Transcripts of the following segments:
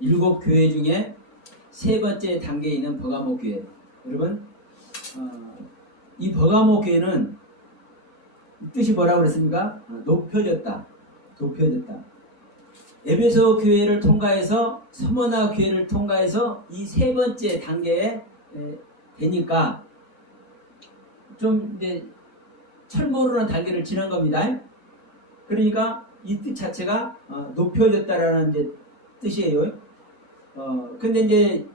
일곱 교회 중에 세 번째 단계에 있는 버가모 교회. 여러분, 이 버가모 교회는 뜻이 뭐라고 그랬습니까? 높여졌다. 높여졌다. 에베소 교회를 통과해서 서머나 교회를 통과해서 이 세 번째 단계에 되니까 좀 이제 철모르는 단계를 지난 겁니다. 그러니까 이 뜻 자체가 높여졌다라는 이제 뜻이에요. 근데 이제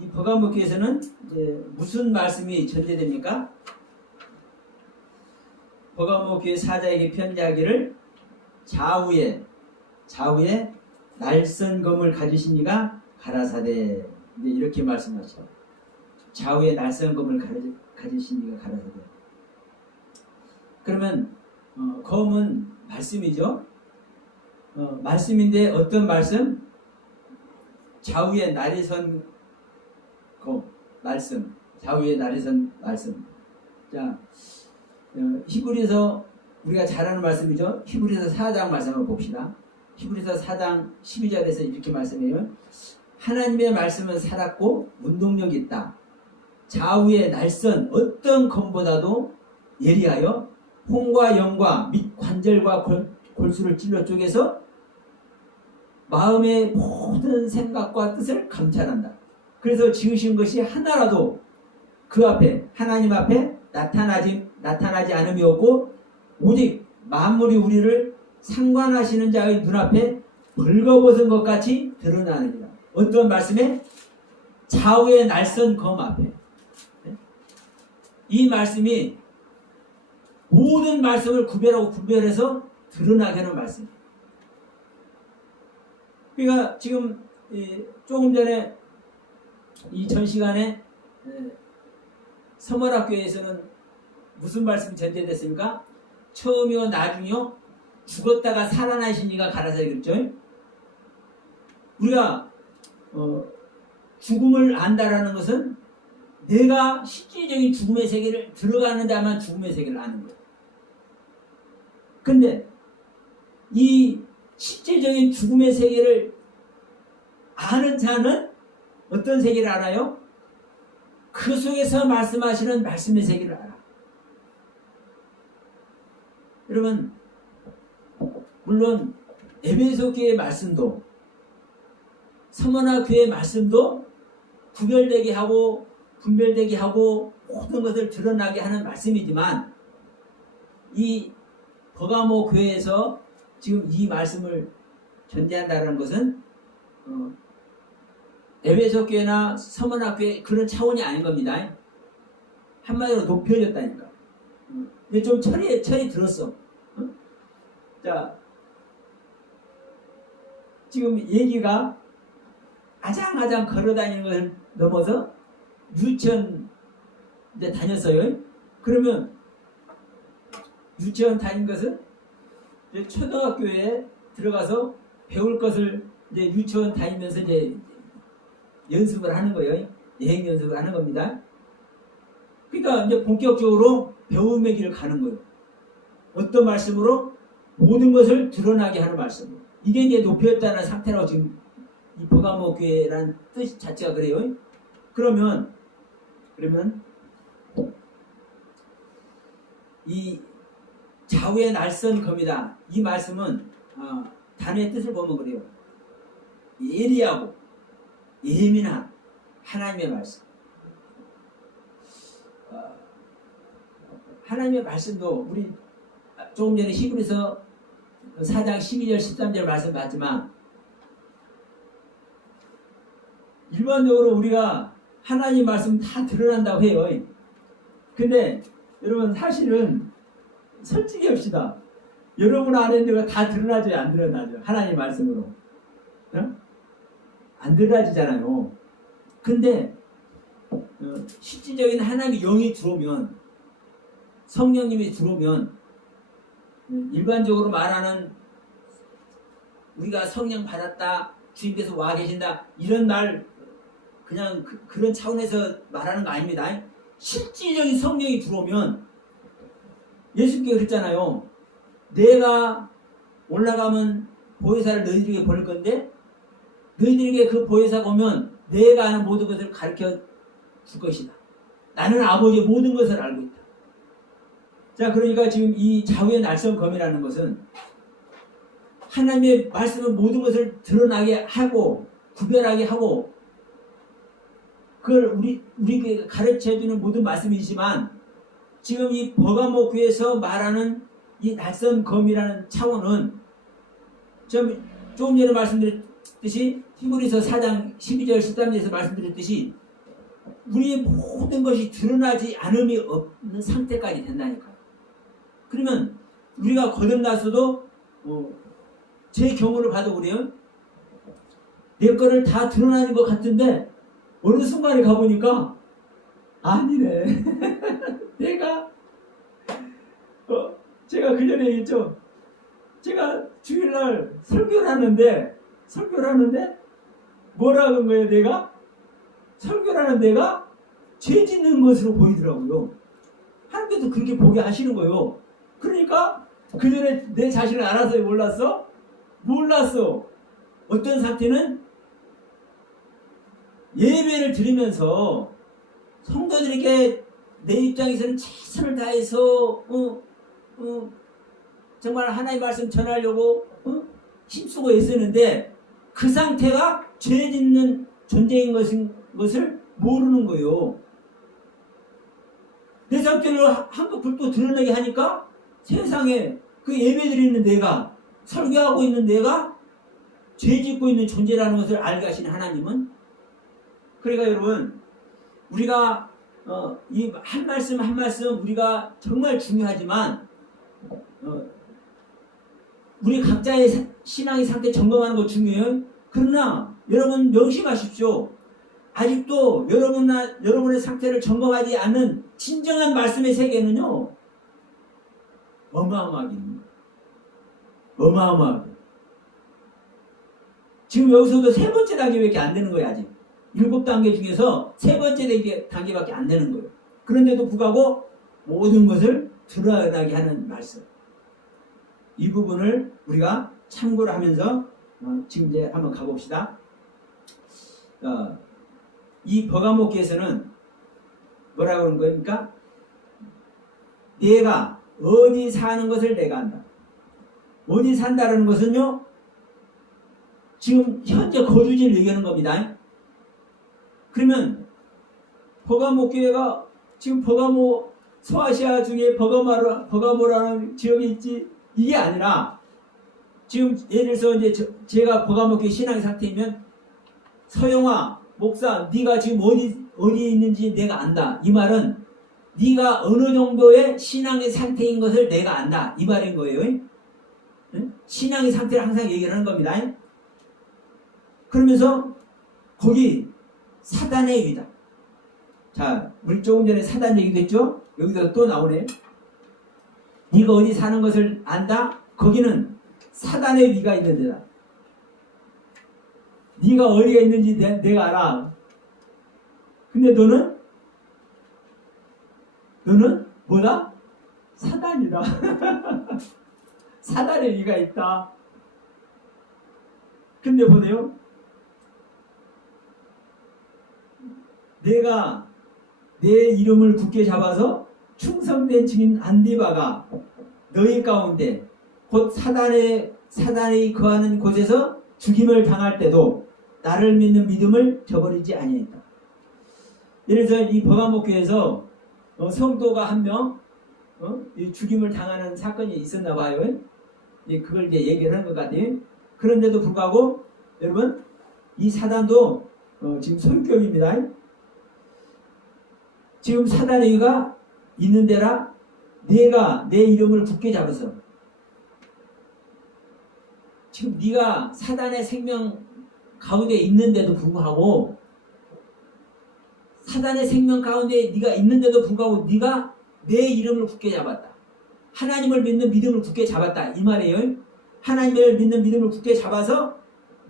이 버가모 교회에서는 이제 무슨 말씀이 전제됩니까? 버가모 교회 사자에게 편지하기를 좌우에 날선검을 가지신 이가 가라사대. 이제 이렇게 말씀하죠. 좌우에 날선검을 가지신 이가 가라사대. 그러면 검은 말씀이죠. 말씀인데 어떤 말씀? 좌우에 날이 선 검, 말씀. 좌우에 날이 선 말씀. 자, 히브리서 우리가 잘 아는 말씀이죠. 히브리서 4장 말씀을 봅시다. 히브리서 4장 12절에서 이렇게 말씀해요. 하나님의 말씀은 살았고 운동력이 있다. 좌우의 날선 어떤 검보다도 예리하여 혼과 영과 및 관절과 골수를 찔러 쪼개서 마음의 모든 생각과 뜻을 감찰한다. 그래서 지으신 것이 하나라도 그 앞에 하나님 앞에 나타나지 않음이 없고 오직 만물이 우리를 상관하시는 자의 눈앞에 벌거벗은 것 같이 드러나느니라. 어떤 말씀에? 좌우의 날선 검 앞에. 이 말씀이 모든 말씀을 구별해서 드러나게 하는 말씀. 그러니까 지금 조금 전에 이 전 시간에 서머락교회에서는 무슨 말씀이 전제됐습니까? 처음이요 나중이요 죽었다가 살아나신 이가 가라사대 그랬죠. 우리가 죽음을 안다라는 것은 내가 실질적인 죽음의 세계를 들어가는 자만 죽음의 세계를 아는 거예요. 근데 이 실질적인 죽음의 세계를 아는 자는 어떤 세계를 알아요? 그 속에서 말씀하시는 말씀의 세계를 알아. 여러분, 물론 에베소 교회의 말씀도 서머나 교회의 말씀도 구별되게 하고 분별되게 하고 모든 것을 드러나게 하는 말씀이지만 이 버가모 교회에서 지금 이 말씀을 전제한다는 것은 에베소 교회나 서머나 교회 그런 차원이 아닌 겁니다. 한마디로 높여졌다니까. 근데 좀 철이 들었어. 자, 지금 얘기가 아장아장 걸어다니는 걸 넘어서 유치원 이제 다녔어요. 그러면 유치원 다닌 것은 이제 초등학교에 들어가서 배울 것을 이제 유치원 다니면서 이제 연습을 하는 거예요. 예행 연습을 하는 겁니다. 그러니까 이제 본격적으로 배움의 길을 가는 거예요. 어떤 말씀으로? 모든 것을 드러나게 하는 말씀으로. 이게 이제 높여졌다는 상태라고 지금 이 버가모 교회라는 뜻 자체가 그래요. 그러면 이 좌우의 날선 검이다. 이 말씀은 단어의 뜻을 보면 그래요. 예리하고 예민한 하나님의 말씀. 하나님의 말씀도 우리 조금 전에 히브리서 4장 12절 13절 말씀 봤지만 일반적으로 우리가 하나님 말씀 다 드러난다고 해요. 근데 여러분 사실은 솔직히 합시다. 여러분 안에 있는 거 다 드러나죠? 안 드러나죠? 하나님 말씀으로. 안 드러나지잖아요. 근데 실질적인 하나님의 영이 들어오면 성령님이 들어오면 일반적으로 말하는 우리가 성령 받았다 주님께서 와 계신다 이런 말 그냥 그런 차원에서 말하는 거 아닙니다. 실질적인 성령이 들어오면 예수께서 그랬잖아요. 내가 올라가면 보혜사를 너희들에게 보낼 건데 너희들에게 그 보혜사가 오면 내가 아는 모든 것을 가르쳐 줄 것이다. 나는 아버지의 모든 것을 알고 있다. 자, 그러니까 지금 이 좌우의 날성검이라는 것은 하나님의 말씀은 모든 것을 드러나게 하고 구별하게 하고 그걸 우리에게 가르쳐주는 모든 말씀이지만 지금 이 버가모교에서 말하는 이 날성검이라는 차원은 조금 전에 말씀드렸듯이 히브리서 4장 12절 13절에서 말씀드렸듯이 우리의 모든 것이 드러나지 않음이 없는 상태까지 된다니까요. 그러면 우리가 거듭나서도 제 경우를 봐도 그래요. 내 거를 다 드러나는 것 같은데 어느 순간에 가보니까 아니네. 내가 제가 그 전에 얘기했죠. 제가 주일날 설교를 하는데 뭐라 는 거예요? 내가 설교를 하는 데가 죄 짓는 것으로 보이더라고요. 하나님께서 그렇게 보게 하시는 거예요. 그러니까 그 전에 내 자신을 알아서 몰랐어? 몰랐어. 어떤 상태는 예배를 드리면서 성도들에게 내 입장에서는 최선을 다해서 정말 하나님의 말씀 전하려고 힘쓰고 애쓰는데 그 상태가 죄 짓는 존재인 것을 모르는 거예요. 내 성격을 한꺼풀 또 드러내게 하니까 세상에 그 예배 드리는 내가 설교하고 있는 내가 죄 짓고 있는 존재라는 것을 알게 하시는 하나님은 그러니까 여러분 우리가 이 한 말씀 한 말씀 우리가 정말 중요하지만 우리 각자의 신앙의 상태 점검하는 거 중요해요. 그러나 여러분 명심하십시오. 아직도 여러분의 상태를 점검하지 않는 진정한 말씀의 세계는요 어마어마합니다. 어마어마하게. 지금 여기서도 세 번째 단계밖에 안 되는 거예요. 아직 7단계 중에서 세 번째 단계밖에 안 되는 거예요. 그런데도 불구하고 모든 것을 드러나게 하는 말씀. 이 부분을 우리가 참고를 하면서 지금 이제 한번 가봅시다. 이 버가모교에서는 뭐라고 하는 겁니까? 내가 어디 사는 것을 내가 안다. 어디 산다는 것은요 지금 현재 거주지를 얘기하는 겁니다. 그러면 버가모교회가 지금 버가모 소아시아 중에 버가모라는 지역이 있지 이게 아니라 지금 예를 들어서 이제 제가 버가모교회 신앙의 상태이면 서영아 목사 네가 지금 어디에 있는지 내가 안다. 이 말은 네가 어느 정도의 신앙의 상태인 것을 내가 안다. 이 말인 거예요. 응? 신앙의 상태를 항상 얘기를 하는 겁니다. 그러면서 거기 사단의 위다. 자, 우리 조금 전에 사단 얘기도 했죠? 여기서 또 나오네. 네가 어디 사는 것을 안다? 거기는 사단의 위가 있는 데다. 네가 어디가 있는지 내가 알아. 근데 너는 뭐다? 사단이다. 사단의 위가 있다. 근데 보세요. 내가 내 이름을 굳게 잡아서 충성된 증인 안디바가 너희 가운데 곧 사단이 거하는 곳에서 죽임을 당할 때도 나를 믿는 믿음을 저버리지 아니했다. 예를 들어서 이 버가모교에서 성도가 한 명 죽임을 당하는 사건이 있었나 봐요. 그걸 이제 얘기를 하는 것 같아요. 그런데도 불구하고 여러분 이 사단도 지금 소유격입니다. 지금 사단의 위가 있는 데라 내가 내 이름을 굳게 잡아서 지금 네가 사단의 생명 가운데 있는데도 불구하고 사단의 생명 가운데 네가 있는데도 불구하고 네가 내 이름을 굳게 잡았다. 하나님을 믿는 믿음을 굳게 잡았다. 이 말이에요. 하나님을 믿는 믿음을 굳게 잡아서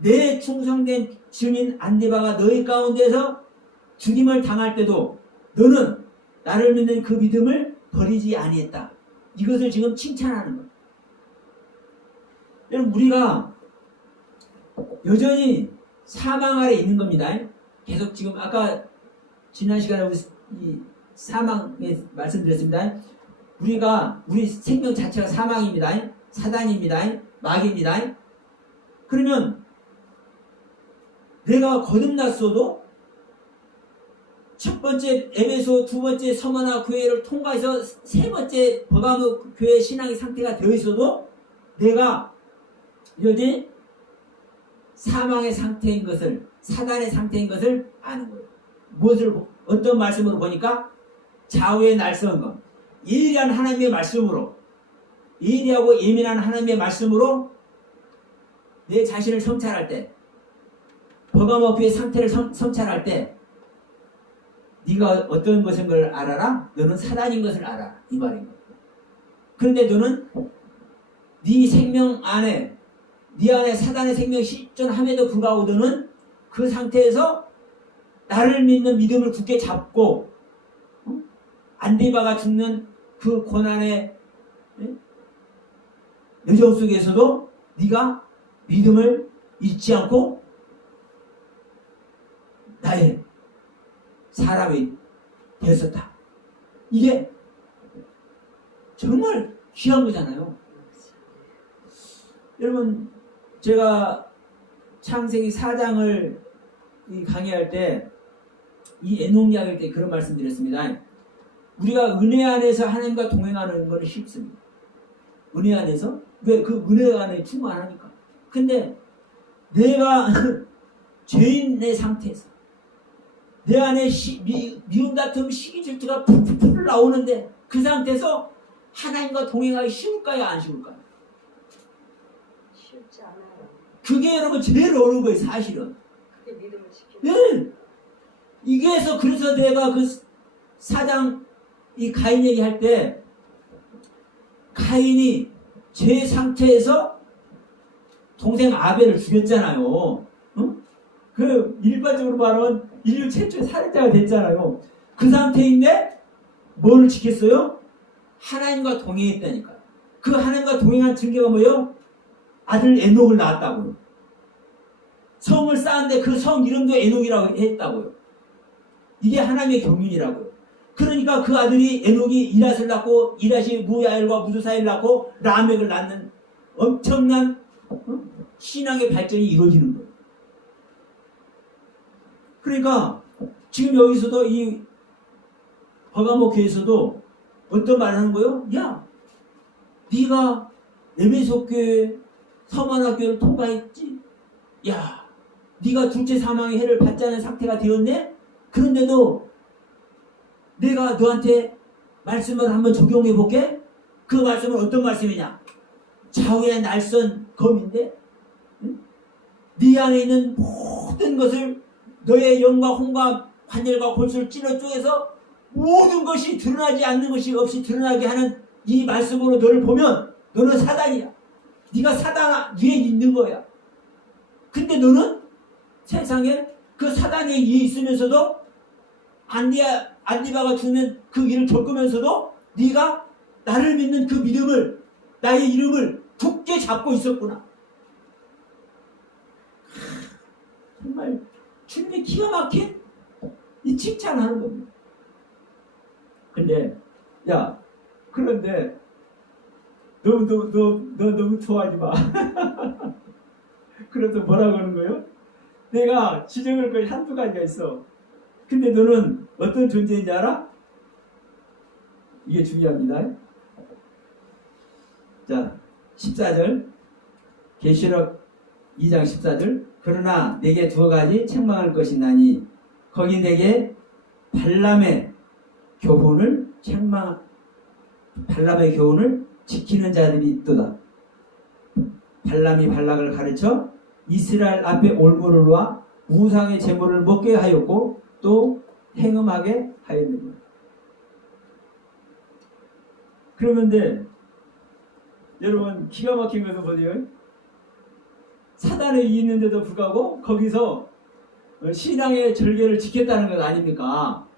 내 충성된 증인 안디바가 너희 가운데서 죽임을 당할 때도 너는 나를 믿는 그 믿음을 버리지 아니했다. 이것을 지금 칭찬하는 거예요. 여러분 우리가 여전히 사망 아래 있는 겁니다. 계속 지금 아까 지난 시간에 이 사망에 말씀드렸습니다. 우리 생명 자체가 사망입니다. 사단입니다. 마귀입니다. 그러면 내가 거듭났어도 첫 번째 에베소, 두 번째 서머나 교회를 통과해서 세 번째 버가모 교회 신앙의 상태가 되어 있어도 내가 여전히 사망의 상태인 것을, 사단의 상태인 것을 아는 거예요. 어떤 말씀으로 보니까 좌우의 날선 것, 예리한 하나님의 말씀으로, 예리하고 예민한 하나님의 말씀으로 내 자신을 성찰할 때, 버가모 교회의 상태를 성찰할 때 네가 어떤 것인 걸 알아라? 너는 사단인 것을 알아. 이 말인 거예요. 그런데 너는 네 생명 안에, 네 안에 사단의 생명이 실존함에도 불구하고 너는 그 상태에서 나를 믿는 믿음을 굳게 잡고 안디바가 죽는 그 고난의 여정 속에서도 네가 믿음을 잃지 않고 나의 사람이 되었었다. 이게 정말 귀한 거잖아요. 여러분, 제가 창세기 4장을 강의할 때 이 에녹 이야기할 때 그런 말씀 드렸습니다. 우리가 은혜 안에서 하나님과 동행하는 것은 쉽습니다. 은혜 안에서? 왜? 그 은혜 안에 충만하니까. 근데 내가 죄인의 상태에서 내 안에 미움 다툼 시기 질투가 풀풀 나오는데 그 상태에서 하나님과 동행하기 쉬울까요? 안 쉬울까요? 쉽지 않아요. 그게 여러분 제일 어려운 거예요. 사실은. 그게 믿음을 지키는. 네. 그래서 내가 그 사장 이 가인 얘기할 때 가인이 제 상태에서 동생 아벨을 죽였잖아요. 응? 그 일반적으로 말하면 인류 최초의 살인자가 됐잖아요. 그 상태인데 뭘 지켰어요? 하나님과 동행했다니까요. 그 하나님과 동행한 증거가 뭐예요? 아들 에녹을 낳았다고요. 성을 쌓았는데 그 성 이름도 에녹이라고 했다고요. 이게 하나님의 경륜이라고요. 그러니까 그 아들이 에녹이 이랏을 낳고 이랏이 무야엘과 무두사엘을 낳고 라멕을 낳는 엄청난 신앙의 발전이 이루어지는 거예요. 그러니까 지금 여기서도 이 버가모 교회에서도 어떤 말을 하는 거예요? 야, 네가 에베소 교회 서머나 교회를 통과했지? 야, 네가 둘째 사망의 해를 받지 않은 상태가 되었네? 그런데도 내가 너한테 말씀을 한번 적용해 볼게. 그 말씀은 어떤 말씀이냐? 좌우의 날선 검인데 응? 네 안에 있는 모든 것을 너의 영과 혼과 관열과 골수를 찔러 쪼개서 모든 것이 드러나지 않는 것이 없이 드러나게 하는 이 말씀으로 너를 보면 너는 사단이야. 네가 사단 위에 있는 거야. 근데 너는 세상에 그 사단 위에 있으면서도 안디바가 죽는 그 일을 겪으면서도 네가 나를 믿는 그 믿음을, 나의 이름을 굳게 잡고 있었구나. 정말 주님의 기가 막힌 이 칭찬하는 겁니다. 근데 그런데 너 너무 좋아하지 마. 그래서 뭐라고 하는 거예요? 내가 지정할 것이 한두 가지가 있어. 근데 너는 어떤 존재인지 알아? 이게 중요합니다. 자, 14절 계시록 2장 14절 그러나 내게 두 가지 책망할 것이 나니 거기 내게 발람의 교훈을 지키는 자들이 있도다. 발람이 발락을 가르쳐 이스라엘 앞에 올무를 놓아 우상의 제물을 먹게 하였고 또 행음하게 하였느니라. 그러는데 여러분 기가 막힌 것을 보세요. 사단에 있는데도 불구하고 거기서 신앙의 절개를 지켰다는 것 아닙니까?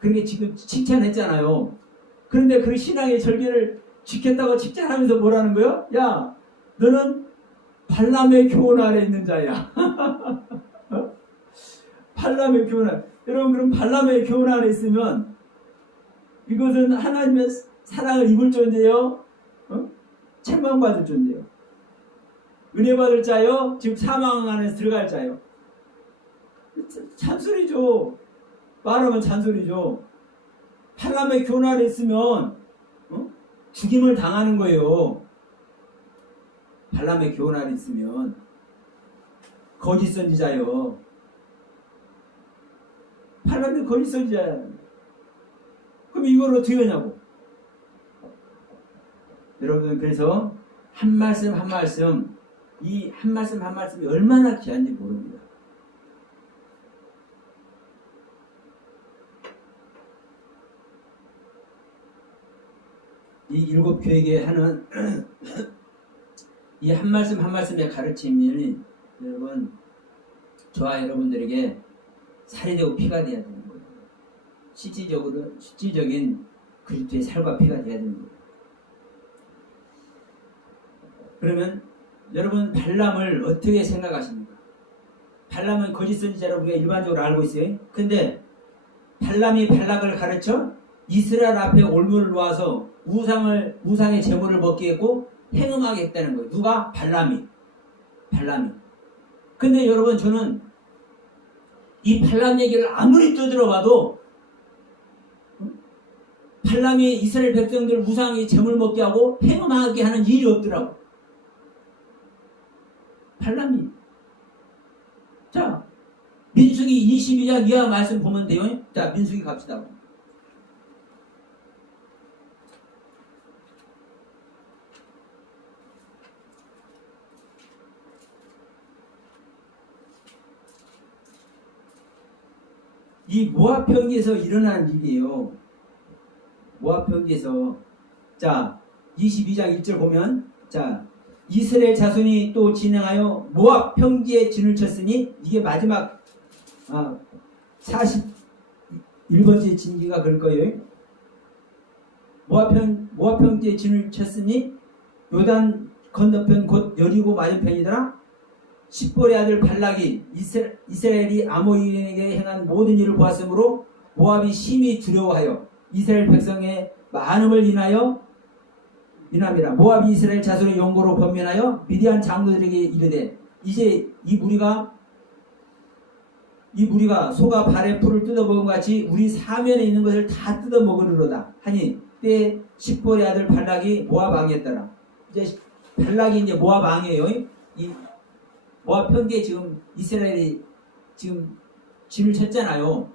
그렇게 지금 칭찬했잖아요. 그런데 그 신앙의 절개를 지켰다고 칭찬하면서 뭐라는 거예요? 야, 너는 발람의 교훈 아래 있는 자야. 발람의 교훈. 여러분 그럼 발람의 교훈 안에 있으면 이것은 하나님의 사랑을 입을 존재요. 책망받을 존재요. 은혜 받을 자요. 지금 사망 안에 들어갈 자요. 잔소리죠. 말하면 잔소리죠. 발람의 교훈 안에 있으면 죽임을 당하는 거예요. 발람의 교훈 안에 있으면 거짓 선지자요. 발람이 거짓 선지자야. 그럼 이걸 어떻게 하냐고. 여러분 그래서 한 말씀 한 말씀 이 한 말씀 한 말씀이 얼마나 귀한지 모릅니다. 이 일곱 교회에 하는 이 한 말씀 한 말씀의 가르침이 여러분 저와 여러분들에게 살이 되고 피가 되어야 되는 거예요. 실질적인 그리스도의 살과 피가 되어야 되는 거예요. 그러면 여러분 발람을 어떻게 생각하십니까? 발람은 거짓 선지자라고 우리가 일반적으로 알고 있어요. 근데 발람이 발락을 가르쳐 이스라엘 앞에 올무를 놓아서 우상의 제물을 먹게 했고 행음하게 했다는 거예요. 누가? 발람이. 근데 여러분 저는 이 발람 얘기를 아무리 떠들어봐도 발람이 이스라엘 백성들 우상의 제물 먹게 하고 행음하게 하는 일이 없더라고. 발람이. 자, 민수기 22장 이하 말씀 보면 돼요. 자, 민수기 갑시다. 이 모압 평지에서 일어난 일이에요. 모압 평지에서. 자, 22장 1절 보면, 자, 이스라엘 자손이 또 진행하여 모압 평지에 진을 쳤으니, 이게 마지막 41번째 진기가 그럴 거예요. 모압 평지에 진을 쳤으니 요단 건너편 곧 여리고 맞은편이더라. 십볼의 아들 발락이 이스라엘이 아모리에게 행한 모든 일을 보았으므로 모압이 심히 두려워하여 이스라엘 백성의 많음을 인함이라. 모압이 이스라엘 자손의 용고로 번면하여 미디안 장로들에게 이르되 이제 이 무리가 소가 발의 풀을 뜯어먹은 같이 우리 사면에 있는 것을 다 뜯어먹으리로다 하니 때에 십볼의 아들 발락이 모압 왕이었더라. 이제 발락이 이제 모압 왕이에요. 이 모압 평지에 지금 이스라엘이 지금 진을 쳤잖아요.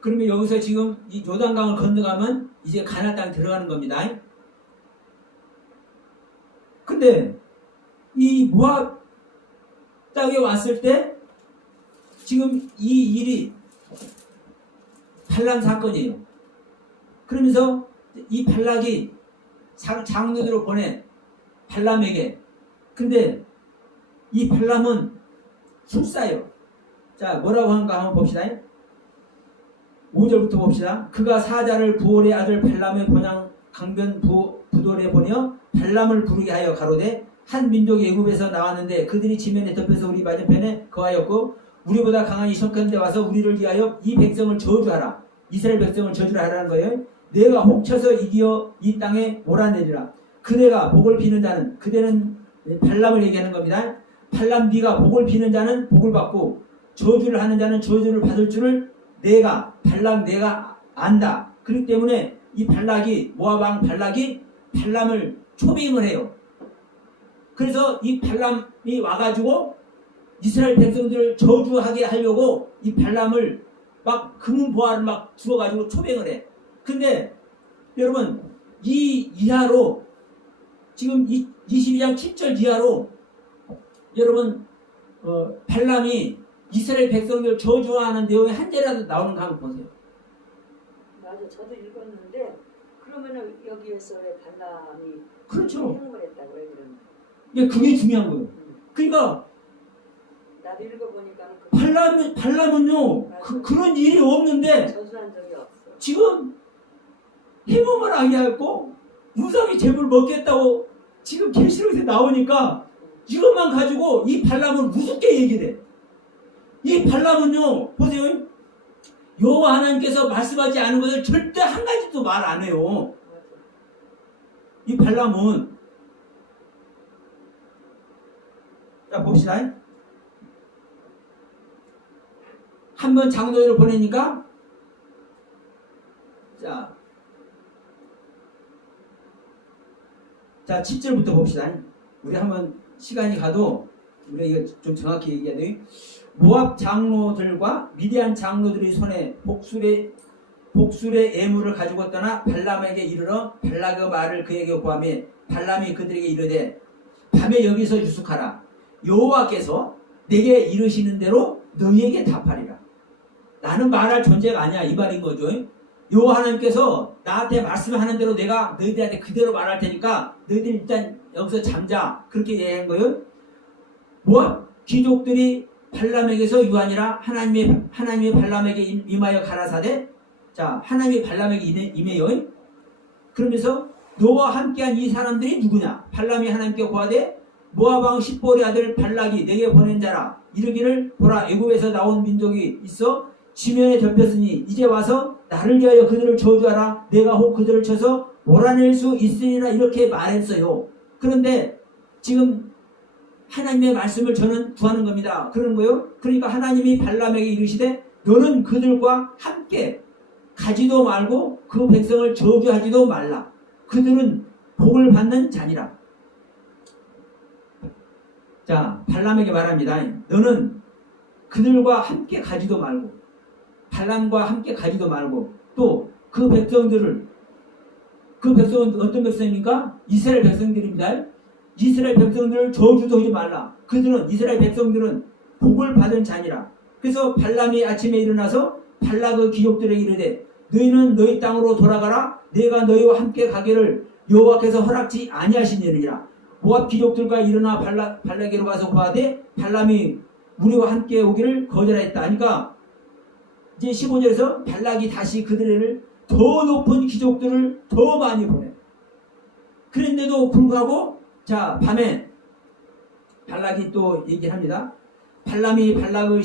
그러면 여기서 지금 이 요단강을 건너가면 이제 가나안 땅 들어가는 겁니다. 근데 이 모압 땅에 왔을 때 지금 이 일이 발람 사건이에요. 그러면서 이 발락이 장로들을 보내 발람에게. 근데 이 발람은 술사예요. 자, 뭐라고 하는가 한번 봅시다. 5절부터 봅시다. 그가 사자를 부올의 아들 발람의 본향 강변 부돌에 보내어 발람을 부르게 하여 가로되 한 민족이 애굽에서 나왔는데 그들이 지면에 덮여서 우리 맞은편에 거하였고 우리보다 강한 이 성컨대 와서 우리를 위하여 이 백성을 저주하라. 이스라엘 백성을 저주하라 하라는 거예요. 내가 혹쳐서 이기어 이 땅에 몰아내리라. 그대가 복을 비는 자는, 그대는 발람을 얘기하는 겁니다. 발람 네가 복을 비는 자는 복을 받고 저주를 하는 자는 저주를 받을 줄을 발람 내가 안다. 그렇기 때문에 이 발락이 모압 왕 발락이 발람을 초빙을 해요. 그래서 이 발람이 와가지고 이스라엘 백성들을 저주하게 하려고 이 발람을 막 금은보화를 막 주어가지고 초빙을 해. 근데 여러분 이 이하로 지금 22장 7절 이하로 여러분 발람이 이스라엘 백성들 저주하는 내용이 한 절이라도 나오는 거 한번 보세요. 맞아, 저도 읽었는데 그러면은 여기에서 왜 발람이 그렇죠. 행동을 했다고 왜 그러는? 예, 그게 중요한 거예요. 그러니까 나도 읽어보니까 발람은요 그런 일이 없는데 저주한 적이 없어. 지금 해몽을 하게 하고 우상의 제물 먹겠다고 지금 계시록에서 나오니까 이것만 가지고 이 발람을 우습게 얘기를 해. 이 발람은요, 보세요. 여호와 하나님께서 말씀하지 않은 것을 절대 한 가지도 말 안 해요. 맞아. 이 발람은. 자, 봅시다. 한번 장로를 보내니까, 자, 7절부터 봅시다. 우리 한번 시간이 가도, 우리가 이거 좀 정확히 얘기해야 돼요. 모압 장로들과 미디안 장로들의 손에 복술의 예물을 가지고 떠나 발람에게 이르러 발락의 말을 그에게 고하며 발람이 그들에게 이르되 밤에 여기서 유숙하라. 여호와께서 내게 이르시는 대로 너희에게 답하리라. 나는 말할 존재가 아니야, 이 말인 거죠. 여호와 하나님께서 나한테 말씀하는 대로 내가 너희들한테 그대로 말할 테니까 너희들 일단 여기서 잠자, 그렇게 얘기한 거예요. 모압 귀족들이 발람에게서 유하니라. 하나님이 발람에게 임하여 가라사대. 자, 하나님이 발람에게 임해요. 그러면서 너와 함께한 이 사람들이 누구냐? 발람이 하나님께 고하되 모압 왕 십볼의 아들 발락이 내게 보낸 자라. 이르기를 보라, 애굽에서 나온 민족이 있어 지면에 덮였으니 이제 와서 나를 위하여 그들을 저주하라. 내가 혹 그들을 쳐서 몰아낼 수 있으리라. 이렇게 말했어요. 그런데 지금 하나님의 말씀을 저는 구하는 겁니다. 그런 거요. 그러니까 하나님이 발람에게 이르시되 너는 그들과 함께 가지도 말고 그 백성을 저주하지도 말라. 그들은 복을 받는 자니라. 자, 발람에게 말합니다. 너는 그들과 함께 가지도 말고, 발람과 함께 가지도 말고, 또 그 백성은 어떤 백성입니까? 이스라엘 백성들입니다. 이스라엘 백성들을 저주도 하지 말라. 이스라엘 백성들은 복을 받은 자니라. 그래서 발람이 아침에 일어나서 발락의 귀족들에게 이르되 너희는 너희 땅으로 돌아가라. 내가 너희와 함께 가기를 여호와께서 허락지 아니하시느니라. 모압 귀족들과 일어나 발락에로 가서 고하되 발람이 우리와 함께 오기를 거절하였다. 그러니까 이제 15절에서 발락이 다시 그들을 더 높은 귀족들을 더 많이 보내. 그런데도 불구하고 자, 밤에 발락이 또 얘기를 합니다. 발람이 발락의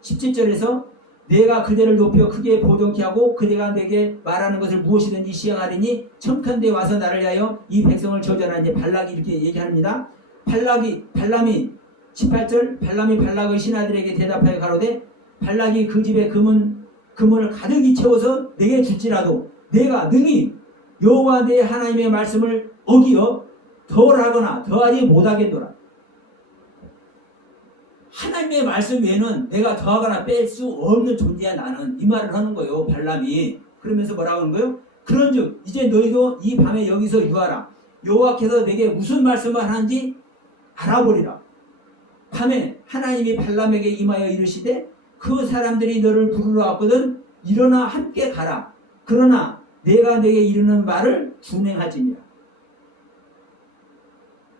17절에서 내가 그대를 높여 크게 보존케 하고 그대가 내게 말하는 것을 무엇이든지 시행하리니 청컨대 와서 나를 위하여 이 백성을 저주하라. 이제 발락이 이렇게 얘기합니다. 발람이 18절 발람이 발락의 신하들에게 대답하여 가로되 발락이 그 집에 금은을 가득히 채워서 내게 줄지라도 내가 능히 여호와 내 하나님의 말씀을 어기어 덜하거나 더하지 못하겠노라. 하나님의 말씀 외에는 내가 더하거나 뺄 수 없는 존재야 나는. 이 말을 하는 거예요, 발람이. 그러면서 뭐라고 하는 거예요? 그런즉 이제 너희도 이 밤에 여기서 유하라. 여호와께서 내게 무슨 말씀을 하는지 알아보리라. 밤에 하나님이 발람에게 임하여 이르시되 그 사람들이 너를 부르러 왔거든 일어나 함께 가라. 그러나 내가 내게 이르는 말을 준행하지니라.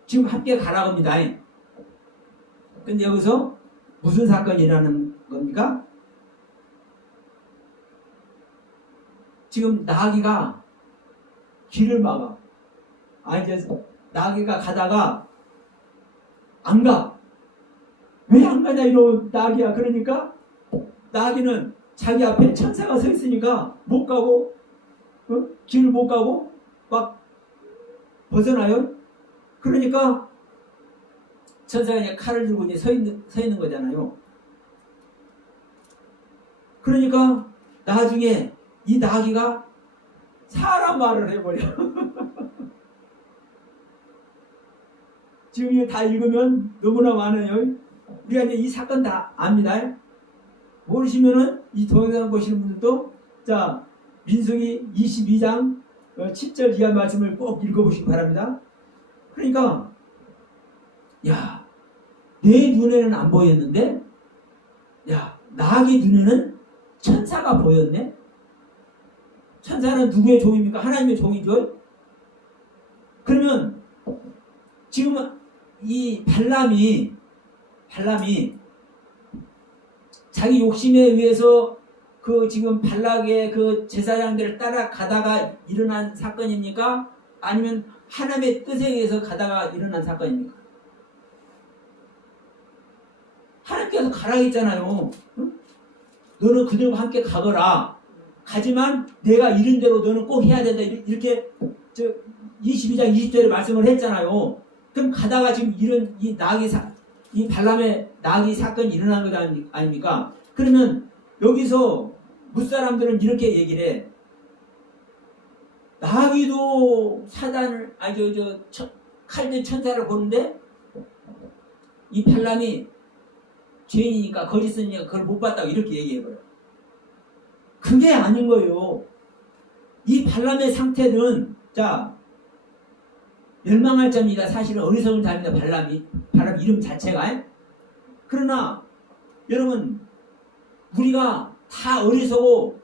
지금 함께 가라고 합니다. 근데 여기서 무슨 사건이 일어나는 겁니까? 지금 나귀가 길을 막아. 이제 나귀가 가다가 안 가. 왜 안 가냐 이런 나귀야. 그러니까 나귀는 자기 앞에 천사가 서 있으니까 못 가고 길을 못 가고 막 벗어나요. 그러니까 천사가 그냥 칼을 들고 이제 서 있는 거잖아요. 그러니까 나중에 이 나귀가 사람 말을 해버려. 지금 이거 다 읽으면 너무나 많아요. 우리가 이제 이 사건 다 압니다. 모르시면은 이 동영상 보시는 분들도 자 민수기 22장 7절 이하 말씀을 꼭 읽어보시기 바랍니다. 그러니까 야, 내 눈에는 안 보였는데 야, 나귀 눈에는 천사가 보였네. 천사는 누구의 종입니까? 하나님의 종이죠. 그러면 지금 이 발람이 자기 욕심에 의해서 그 지금 발락의 그 제사장들을 따라가다가 일어난 사건입니까? 아니면 하나님의 뜻에 의해서 가다가 일어난 사건입니까? 하나님께서 가라 했잖아요. 응? 너는 그들과 함께 가거라. 가지만 내가 이른 대로 너는 꼭 해야 된다. 이렇게 22장 20절에 말씀을 했잖아요. 그럼 가다가 지금 이런 이 발람의 나귀 사건이 일어난 것 아닙니까? 그러면 여기서 무사람들은 이렇게 얘기를 해. 나귀도 사단을 칼된 천사를 보는데 이 발람이 죄인이니까 거짓이니까 그걸 못 봤다고 이렇게 얘기해버려요. 그게 아닌 거예요. 이 발람의 상태는 멸망할 자입니다. 사실은 어리석은 자입니다. 발람 이름 자체가. 그러나 여러분 우리가 다 어리석고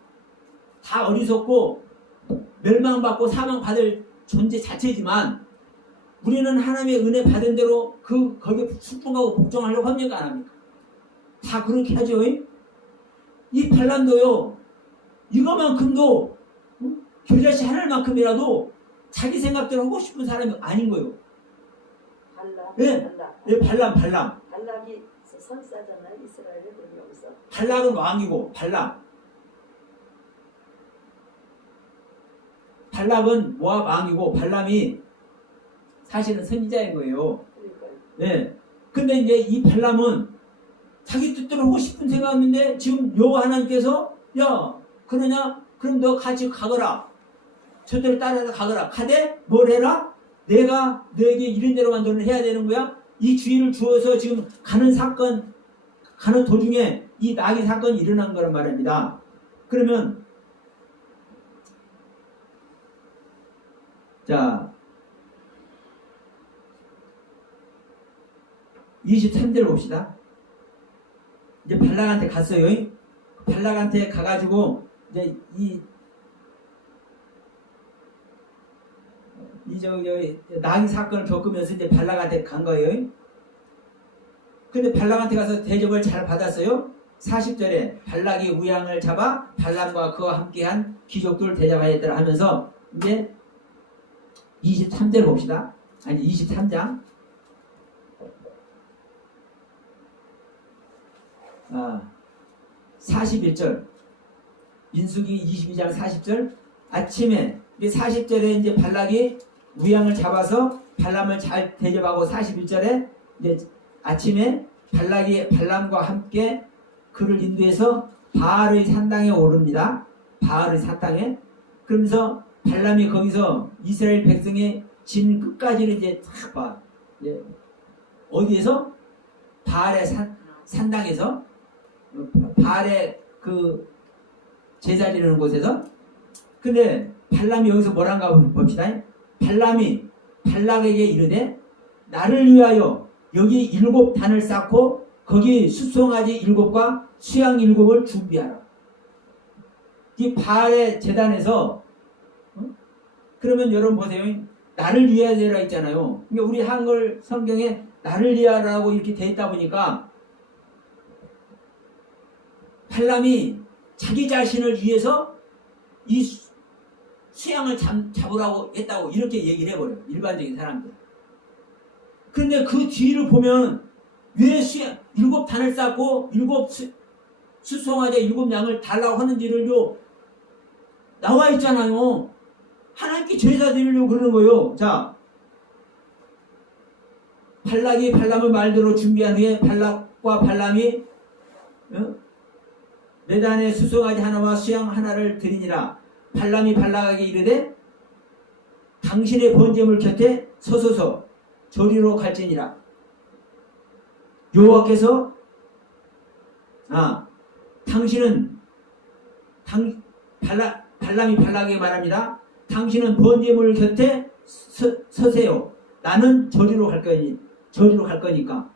멸망받고 사망받을 존재 자체지만 우리는 하나님의 은혜 받은 대로 거기에 순종하고 복종하려고 합니까? 안 합니까? 다 그렇게 하죠. 이 발람도요. 이거만큼도 겨자씨 하늘만큼이라도 자기 생각대로 하고 싶은 사람이 아닌 거예요. 발람. 발락이 선사잖아요. 이스라엘에 그럼 여기서. 발락은 왕이고 발락은 모압 왕이고 발람이 사실은 선지자인 거예요. 그러니까요. 네. 근데 이제 이 발람은 자기 뜻대로 하고 싶은 생각인데 지금 여호와 하나님께서 야 그러냐? 그럼 너 같이 가거라. 저들을 따라서 가거라. 가되 뭘 해라? 내가 너에게 이런 대로만 너는 해야 되는 거야? 이 주의를 주어서 지금 가는 도중에 이 나귀 사건이 일어난 거란 말입니다. 그러면 23절 봅시다. 이제 발락한테 갔어요. 발락한테 가가지고 이제 나귀 사건을 겪으면서 이제 발락한테 간 거예요. 근데 발락한테 가서 대접을 잘 받았어요. 40절에 발락이 우양을 잡아 발람과 그와 함께한 귀족들을 대접하였더라 하면서 이제 23절 봅시다. 아니 23장 41절 민수기 22장 40절 아침에 40절에 이제 발락이 우양을 잡아서 발람을 잘 대접하고 41절에 이제 아침에 발락이 발람과 함께 그를 인도해서 바알의 산당에 오릅니다. 바알의 산당에. 그러면서 발람이 거기서 이스라엘 백성의 진 끝까지를 이제 탁 봐. 어디에서? 바알의 산당에서 바알의 그 제사 지르는 곳에서. 근데 발람이 여기서 뭐란가 봅시다. 발람이 발락에게 이르되 나를 위하여 여기 7단을 쌓고 거기 수송아지 7과 수양 7을 준비하라. 이 바알의 제단에서 그러면 여러분 보세요. 나를 위하여라 있잖아요. 그러니까 우리 한글 성경에 나를 위하라고 이렇게 돼 있다 보니까 발람이 자기 자신을 위해서 이 수양을 잡으라고 했다고 이렇게 얘기를 해버려요. 일반적인 사람들. 그런데 그 뒤를 보면 왜 7단을 쌓고 7수송아지 7양을 달라고 하는지를요 나와 있잖아요. 하나님께 제사 드리려고 그러는 거예요. 자, 발락이 발람의 말대로 준비한 후에 발락과 발람이 메단에 수송아지 하나와 수양 하나를 드리니라. 발람이 발락에게 이르되 당신의 번제물 곁에 서소서 저리로 갈지니라. 여호와께서 당신은 발람이 발락에게 말합니다. 당신은 번제물 곁에 서세요. 나는 저리로 갈 거니까.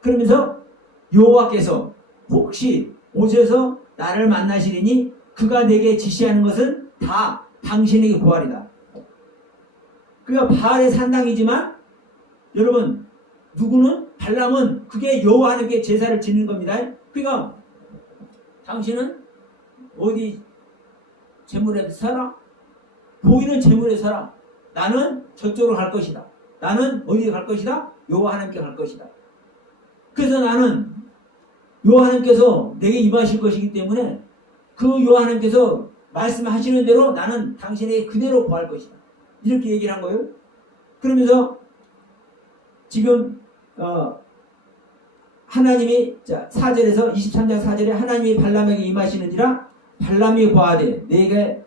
그러면서 여호와께서 혹시 오셔서 나를 만나시리니 그가 내게 지시하는 것은 다 당신에게 고하리다. 그러니까 바알의 산당이지만 여러분 누구는 발람은 그게 여호와 하나님께 제사를 지는 겁니다. 그러니까 당신은 어디 재물에 서라? 보이는 재물에 서라. 나는 저쪽으로 갈 것이다. 나는 어디에 갈 것이다? 여호와 하나님께 갈 것이다. 그래서 나는 요 하나님께서 내게 임하실 것이기 때문에 그 요 하나님께서 말씀하시는 대로 나는 당신에게 그대로 구할 것이다. 이렇게 얘기를 한 거예요. 그러면서 지금 하나님이 4절에서 23장 4절에 하나님이 발람에게 임하시는지라 발람이 고하되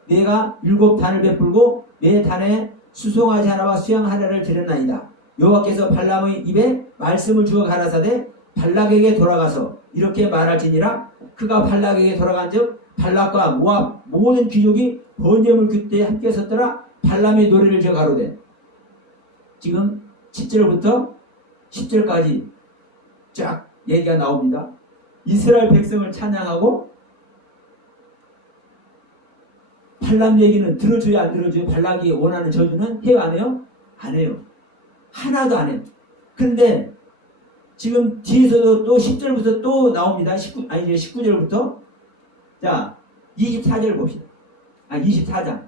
내가 7단을 베풀고 내 단에 수송아지 하나와 수양 하나를 드렸나이다. 여호와께서 발람의 입에 말씀을 주어 가라사대 발락에게 돌아가서 이렇게 말할지니라. 그가 발락에게 돌아간즉 발락과 모압 모든 귀족이 번제물 깃대에 함께 섰더라. 발람의 노래를 지어 가로되. 지금 7절부터 10절까지 쫙 얘기가 나옵니다. 이스라엘 백성을 찬양하고 발람 얘기는 들어줘요 안 들어줘요? 발락이 원하는 저주는 해요 안 해요? 안 해요. 하나도 안 해요. 그런데 지금 뒤에서도 또 10절부터 또 나옵니다. 19절부터. 자, 24절 봅시다. 24장.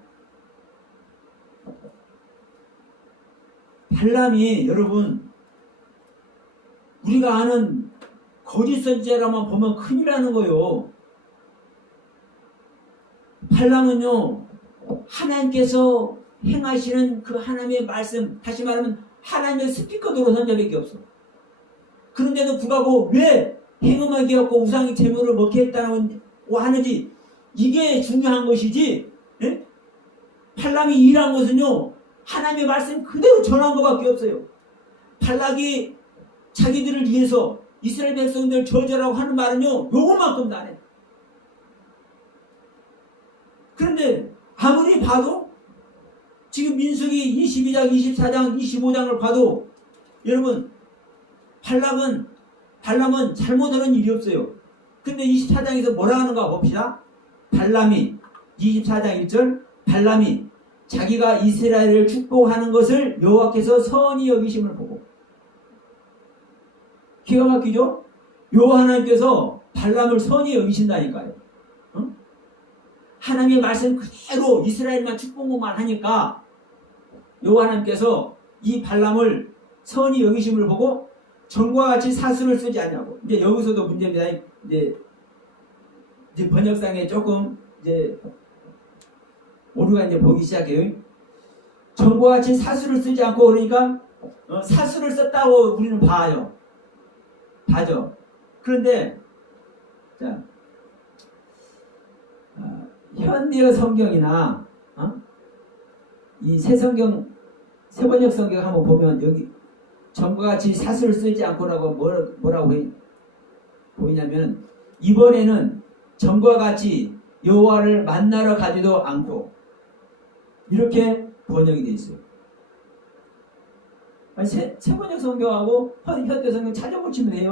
발람이 여러분 우리가 아는 거짓 선지자라만 보면 큰일 나는 거예요. 발람은요 하나님께서 행하시는 그 하나님의 말씀, 다시 말하면 하나님의 스피커 노릇한자밖에 없어. 그런데도 불구하고 왜 행음하게 갖고 우상의 제물을 먹게 했다고 하는지 이게 중요한 것이지. 예? 발람이 일한 것은요 하나님의 말씀 그대로 전한 것밖에 없어요. 발락이 자기들을 위해서 이스라엘 백성들 저주라고 하는 말은요 요것만큼도 안 해. 그런데 아무리 봐도 지금 민수기 22장, 24장, 25장을 봐도 여러분 발람은 잘못하는 일이 없어요. 근데 24장에서 뭐라 하는가 봅시다. 발람이 24장 1절 발람이 자기가 이스라엘을 축복하는 것을 여호와께서 선히 여기심을 보고. 기가 막히죠? 여호와 하나님께서 발람을 선히 여기신다니까요. 응? 하나님의 말씀 그대로 이스라엘만 축복만 하니까 여호와 하나님께서 이 발람을 선히 여기심을 보고 전과 같이 사수를 쓰지 않냐고. 이제 여기서도 문제입니다. 이제 번역상에 조금 이제 우리가 이제 보기 시작해요. 전과 같이 사수를 쓰지 않고 그러니까 사수를 썼다고 우리는 봐죠. 그런데 자, 현대어 성경이나 이 새번역 성경 한번 보면 여기 전과 같이 사수를 쓰지 않고라고 뭐라고 보이냐면 이번에는 전과 같이 여호와를 만나러 가지도 않고 이렇게 번역이 되어 있어요. 새번역 성경하고 현대 성경 찾아보시면 돼요.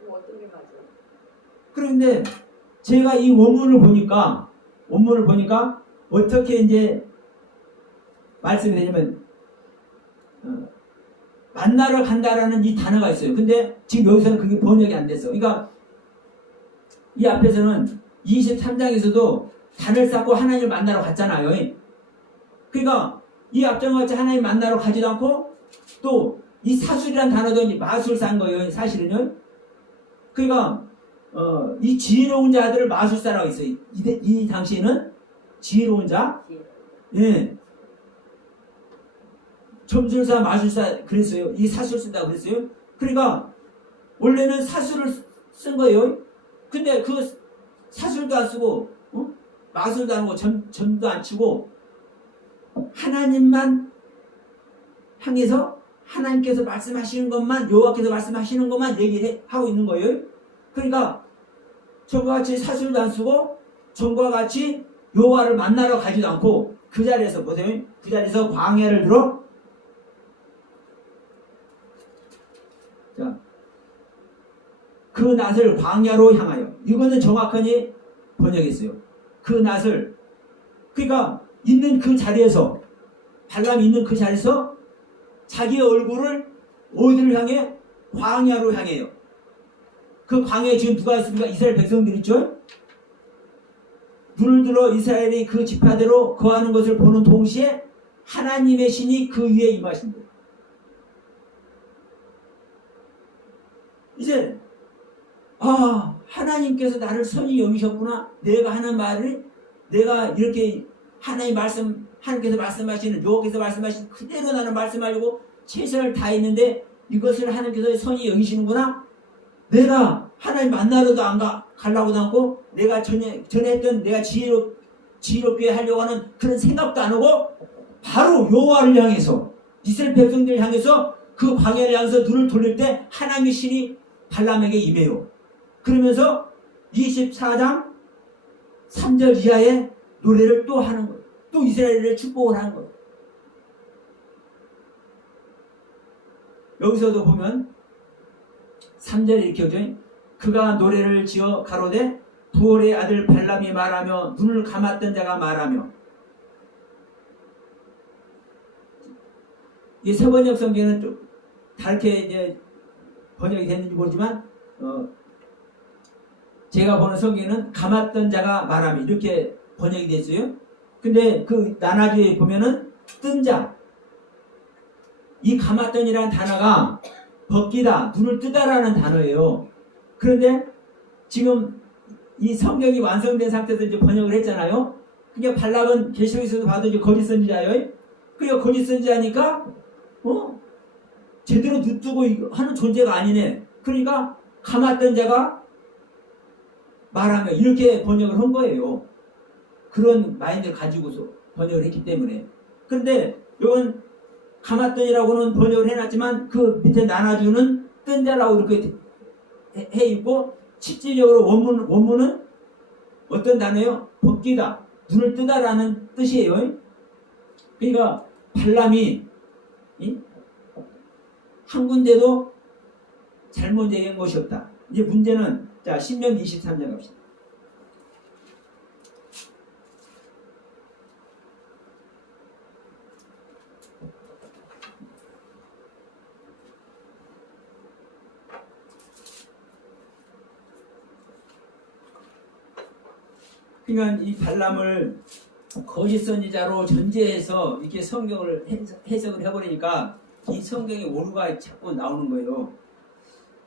그럼 어떤 게 맞아요? 그런데 제가 이 원문을 보니까 어떻게 이제 말씀이 되냐면 만나러 간다라는 이 단어가 있어요. 근데 지금 여기서는 그게 번역이 안 됐어. 그러니까 이 앞에서는 23장에서도 단을 쌓고 하나님을 만나러 갔잖아요. 그러니까 이 앞장과 같이 하나님 만나러 가지도 않고 또 이 사술이라는 단어도 마술사인 거예요. 사실은요. 그러니까 이 지혜로운 자들을 마술사라고 했어요. 이 당시에는 지혜로운 자, 예, 점술사, 마술사 그랬어요. 이 사술 쓴다고 그랬어요. 그러니까 원래는 사술을 쓴 거예요. 근데 그 사술도 안 쓰고 마술도 안 하고 점도 안 치고 하나님만 향해서 하나님께서 말씀하시는 것만, 여호와께서 말씀하시는 것만 얘기하고 있는 거예요. 그러니까 전과 같이 사술도 안 쓰고 전과 같이 여호와를 만나러 가지도 않고 그 자리에서 보세요. 그 자리에서 광야를 들어 자, 그 낫을 광야로 향하여. 이거는 정확하게 번역했어요. 그 낫을. 그러니까 있는 그 자리에서 발람이 있는 그 자리에서 자기의 얼굴을 어디를 향해? 광야로 향해요. 그 광야에 지금 누가 있습니까? 이스라엘 백성들 있죠? 눈을 들어 이스라엘이 그 지파대로 거하는 것을 보는 동시에 하나님의 신이 그 위에 임하신다. 이제 아, 하나님께서 나를 선히 여기셨구나. 내가 하는 말을 내가 이렇게 하나님께서 말씀하시는, 여호와께서 말씀하신 그대로 나는 말씀하려고 최선을 다했는데 이것을 하나님께서 선히 여기시는구나. 내가 하나님 만나러도 가려고도 않고 내가 전에 했던 내가 지혜롭게 하려고 하는 그런 생각도 안 하고 바로 여호와를 향해서 이스라엘 백성들을 향해서 그 광야를 향해서 눈을 돌릴 때 하나님의 신이 발람에게 임해요. 그러면서 24장 3절 이하의 노래를 또 하는 거예요. 또 이스라엘을 축복을 하는 거예요. 여기서도 보면 3절에 이렇게 오죠. 그가 노래를 지어 가로되 부올의 아들 발람이 말하며 눈을 감았던 자가 말하며. 이 서번역 성경은 좀 다르게 이제 번역이 됐는지 모르지만 제가 보는 성경에는 감았던 자가 말하며 이렇게 번역이 됐어요. 근데 그 나나주에 보면은 뜬 자, 이 감았던이라는 단어가 벗기다, 눈을 뜨다라는 단어예요. 그런데 지금 이 성경이 완성된 상태에서 이제 번역을 했잖아요. 그러니까 발람은 계시록에서도 봐도 이제 거짓 선지자예요. 그러니까 거짓 선지자니까 제대로 눈뜨고 하는 존재가 아니네. 그러니까 감았던 자가 말하며 이렇게 번역을 한 거예요. 그런 마인드를 가지고서 번역을 했기 때문에. 그런데 이건 감았던이라고는 번역을 해놨지만 그 밑에 나눠주는 뜬 자라고 이렇게 해 있고 실질적으로 원문은 어떤 단어예요? 벗기다, 눈을 뜨다라는 뜻이에요. 그러니까 발람이 한 군데도 잘못 얘기한 것이 없다. 이제 문제는 자 신명기 23장 갑시다. 그러니까 이 발람을 거짓 선지자로 전제해서 이렇게 성경을 해석을 해버리니까 이 성경의 오류가 자꾸 나오는 거예요.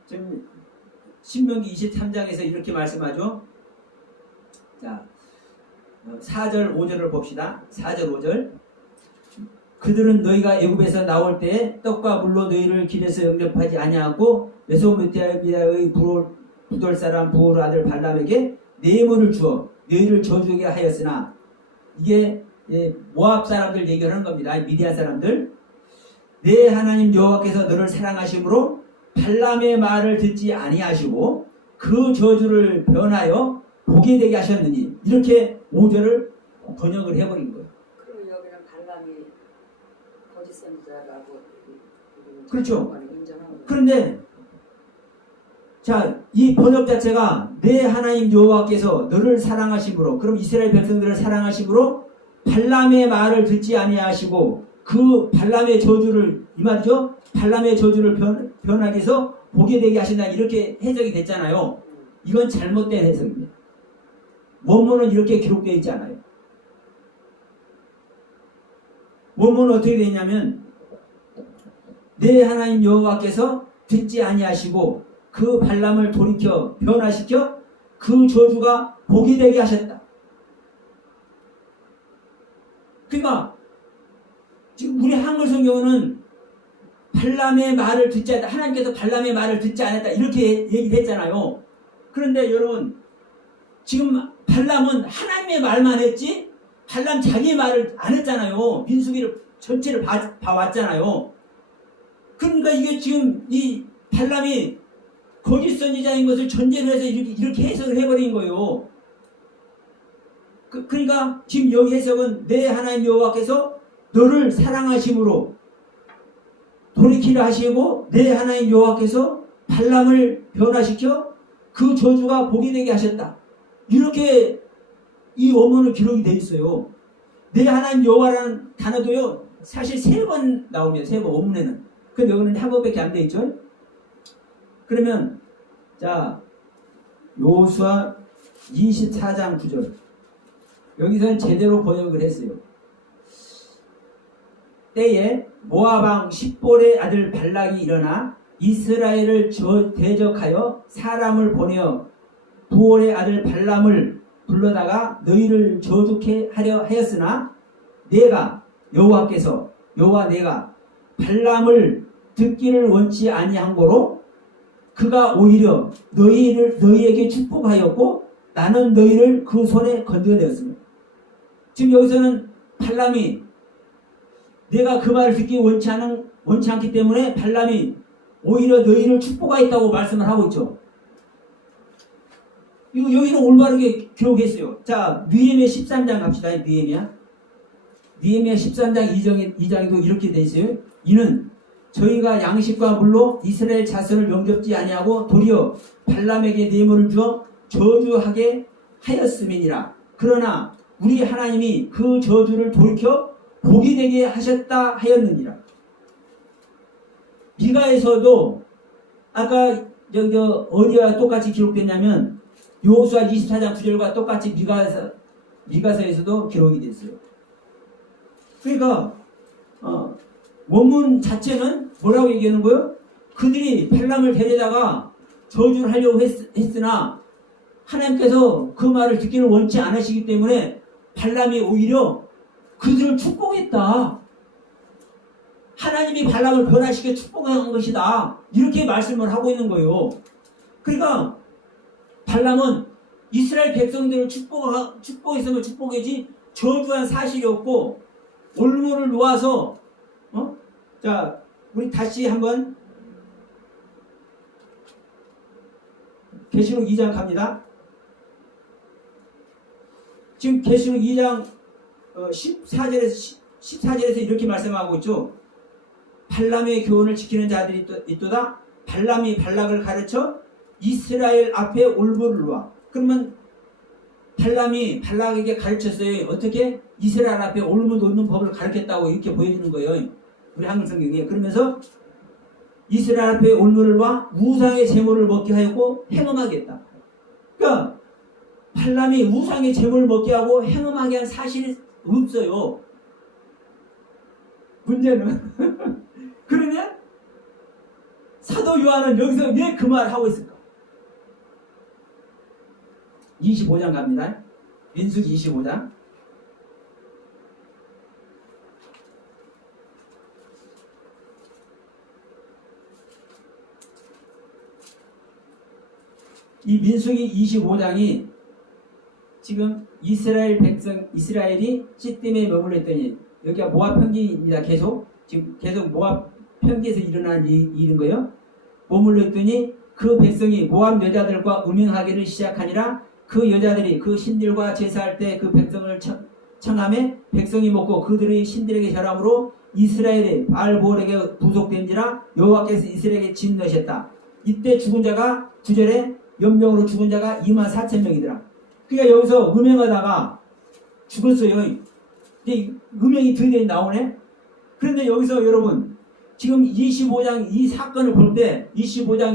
지금 신명기 23장에서 이렇게 말씀하죠. 자, 4절 5절을 봅시다. 4절 5절. 그들은 너희가 애굽에서 나올 때 떡과 물로 너희를 길에서 영접하지 아니하고 메소포타미아의 부돌 사람 부올 아들 발람에게 뇌물을 주어 너희를 저주하게 하였으나, 이게 모압 사람들 얘기하는 겁니다. 미디안 사람들. 내 하나님 여호와께서 너를 사랑하심으로 발람의 말을 듣지 아니하시고 그 저주를 변하여 보게 되게 하셨느니, 이렇게 5절을 번역을 해버린 거예요. 그러면 여기는 발람이 거짓 선지자라고 그렇죠. 인정한 거예요. 그런데 자, 이 번역 자체가 내 하나님 여호와께서 너를 사랑하심으로, 그럼 이스라엘 백성들을 사랑하심으로 발람의 말을 듣지 아니하시고 그 발람의 저주를, 이 말이죠. 발람의 저주를 변하게 해서 보게 되게 하신다, 이렇게 해석이 됐잖아요. 이건 잘못된 해석입니다. 원문은 이렇게 기록되어 있지 않아요. 원문은 어떻게 되냐면 내 하나님 여호와께서 듣지 아니하시고 그 발람을 돌이켜 변화시켜 그 저주가 복이 되게 하셨다. 그러니까 지금 우리 한글 성경은 발람의 말을 듣지 않았다, 하나님께서 발람의 말을 듣지 않았다, 이렇게 얘기를 했잖아요. 그런데 여러분, 지금 발람은 하나님의 말만 했지 발람 자기의 말을 안 했잖아요. 민수기를 전체를 봐왔잖아요. 그러니까 이게 지금 이 발람이 거짓 선지자인 것을 전제로 해서 이렇게 해석을 해버린 거예요. 그러니까 지금 여기 해석은 내 하나님 여호와께서 너를 사랑하심으로 돌이키라 하시고 내 하나님 여호와께서 발람을 변화시켜 그 저주가 복이 되게 하셨다, 이렇게 이 원문은 기록이 되어 있어요. 내 하나님 여호와라는 단어도요 사실 3번 나옵니다. 3번 원문에는. 근데 여기는 한 번밖에 안 되어 있죠. 그러면 자 여호수아 24장 9절, 여기서는 제대로 번역을 했어요. 때에 모압 왕 십볼의 아들 발락이 일어나 이스라엘을 대적하여 사람을 보내어 부올의 아들 발람을 불러다가 너희를 저주케 하려 하였으나 내가 여호와 내가 발람을 듣기를 원치 아니한 고로 그가 오히려 너희에게 축복하였고 나는 너희를 그 손에 건져내었습니다. 지금 여기서는 발람이 내가 그 말을 듣기 원치 않기 때문에 발람이 오히려 너희를 축복하였다고 말씀을 하고 있죠. 이거 여기는 올바르게 기록했어요. 자, 느헤미야 13장 갑시다. 느헤미야 13장 2장에도 이렇게 돼 있어요. 이는 저희가 양식과 물로 이스라엘 자손을 영접지 아니하고 도리어 발람에게 뇌물을 주어 저주하게 하였음이니라. 그러나 우리 하나님이 그 저주를 돌이켜 복이 되게 하셨다 하였느니라. 미가에서도 아까 어디와 똑같이 기록됐냐면 여호수아 24장 9절과 똑같이 미가서에서도 기록이 됐어요. 그러니까 원문 자체는 뭐라고 얘기하는 거예요? 그들이 발람을 데려다가 저주를 하려고 했으나 하나님께서 그 말을 듣기를 원치 않으시기 때문에 발람이 오히려 그들을 축복했다. 하나님이 발람을 변화시켜 축복한 것이다. 이렇게 말씀을 하고 있는 거예요. 그러니까 발람은 이스라엘 백성들을 축복했으면 축복이지 저주한 사실이 없고 올무를 놓아서 자, 우리 다시 한번 계시록 2장 갑니다. 지금 계시록 2장 14절에서 이렇게 말씀하고 있죠. 발람의 교훈을 지키는 자들이 있도다. 발람이 발락을 가르쳐 이스라엘 앞에 올무를 놓아. 그러면 발람이 발락에게 가르쳤어요. 어떻게? 이스라엘 앞에 올무 놓는 법을 가르쳤다고 이렇게 보여주는 거예요. 우리 한글 성경에. 그러면서 이스라엘 앞에 올무를 놔 우상의 제물을 먹게 하였고 행음하게 했다. 그러니까 발람이 우상의 제물을 먹게 하고 행음하게 한 사실이 없어요. 문제는 그러면 사도 요한은 여기서 왜 그 말을 하고 있을까? 25장 갑니다. 민수기 25장. 이 민수기 25장이 지금 이스라엘이 시딤에 머물러 있더니 여기가 모압 편기입니다. 지금 계속 모압 편기에서 일어난 일인 거예요. 머물러 있더니 그 백성이 모압 여자들과 음행하기를 시작하니라. 그 여자들이 그 신들과 제사할 때 그 백성을 청함에 백성이 먹고 그들의 신들에게 절함으로 이스라엘의 바알보올에게 부속된지라. 여호와께서 이스라엘에게 진 넣으셨다. 이때 죽은 자가 9절에 연병으로 죽은 자가 24,000명이더라. 그러니까 여기서 음행하다가 죽었어요. 이제 음행이 드디어 나오네. 그런데 여기서 여러분 지금 25장 이 사건을 볼 때 25장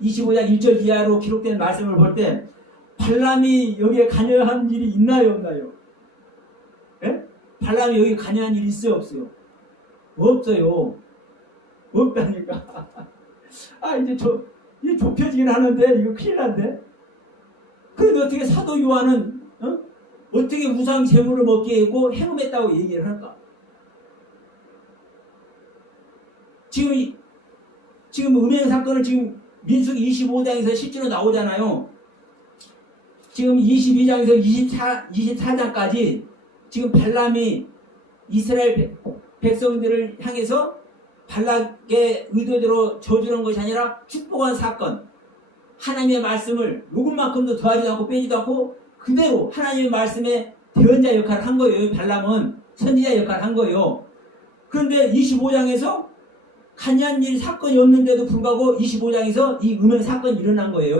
1절 이하로 기록된 말씀을 볼 때 발람이 여기에 관여한 일이 있나요 없나요? 예? 발람이 여기 관여한 일이 있어요 없어요? 없어요. 없다니까. 이제 좁혀지긴 하는데 이거 큰일 난데. 그런데 어떻게 사도 요한은 어떻게 우상 제물을 먹게 하고 행음했다고 얘기를 할까? 지금 음행 사건을 지금 민수기 25장에서 실제로 나오잖아요. 지금 22장에서 24장까지 지금 발람이 이스라엘 백성들을 향해서 발락의 의도대로 저주는 것이 아니라 축복한 사건. 하나님의 말씀을 요것만큼도 더하지도 않고 빼지도 않고 그대로 하나님의 말씀에 대언자 역할을 한 거예요. 발람은 선지자 역할을 한 거예요. 그런데 25장에서 간이한 일 사건이 없는데도 불구하고 25장에서 이 음행 사건이 일어난 거예요.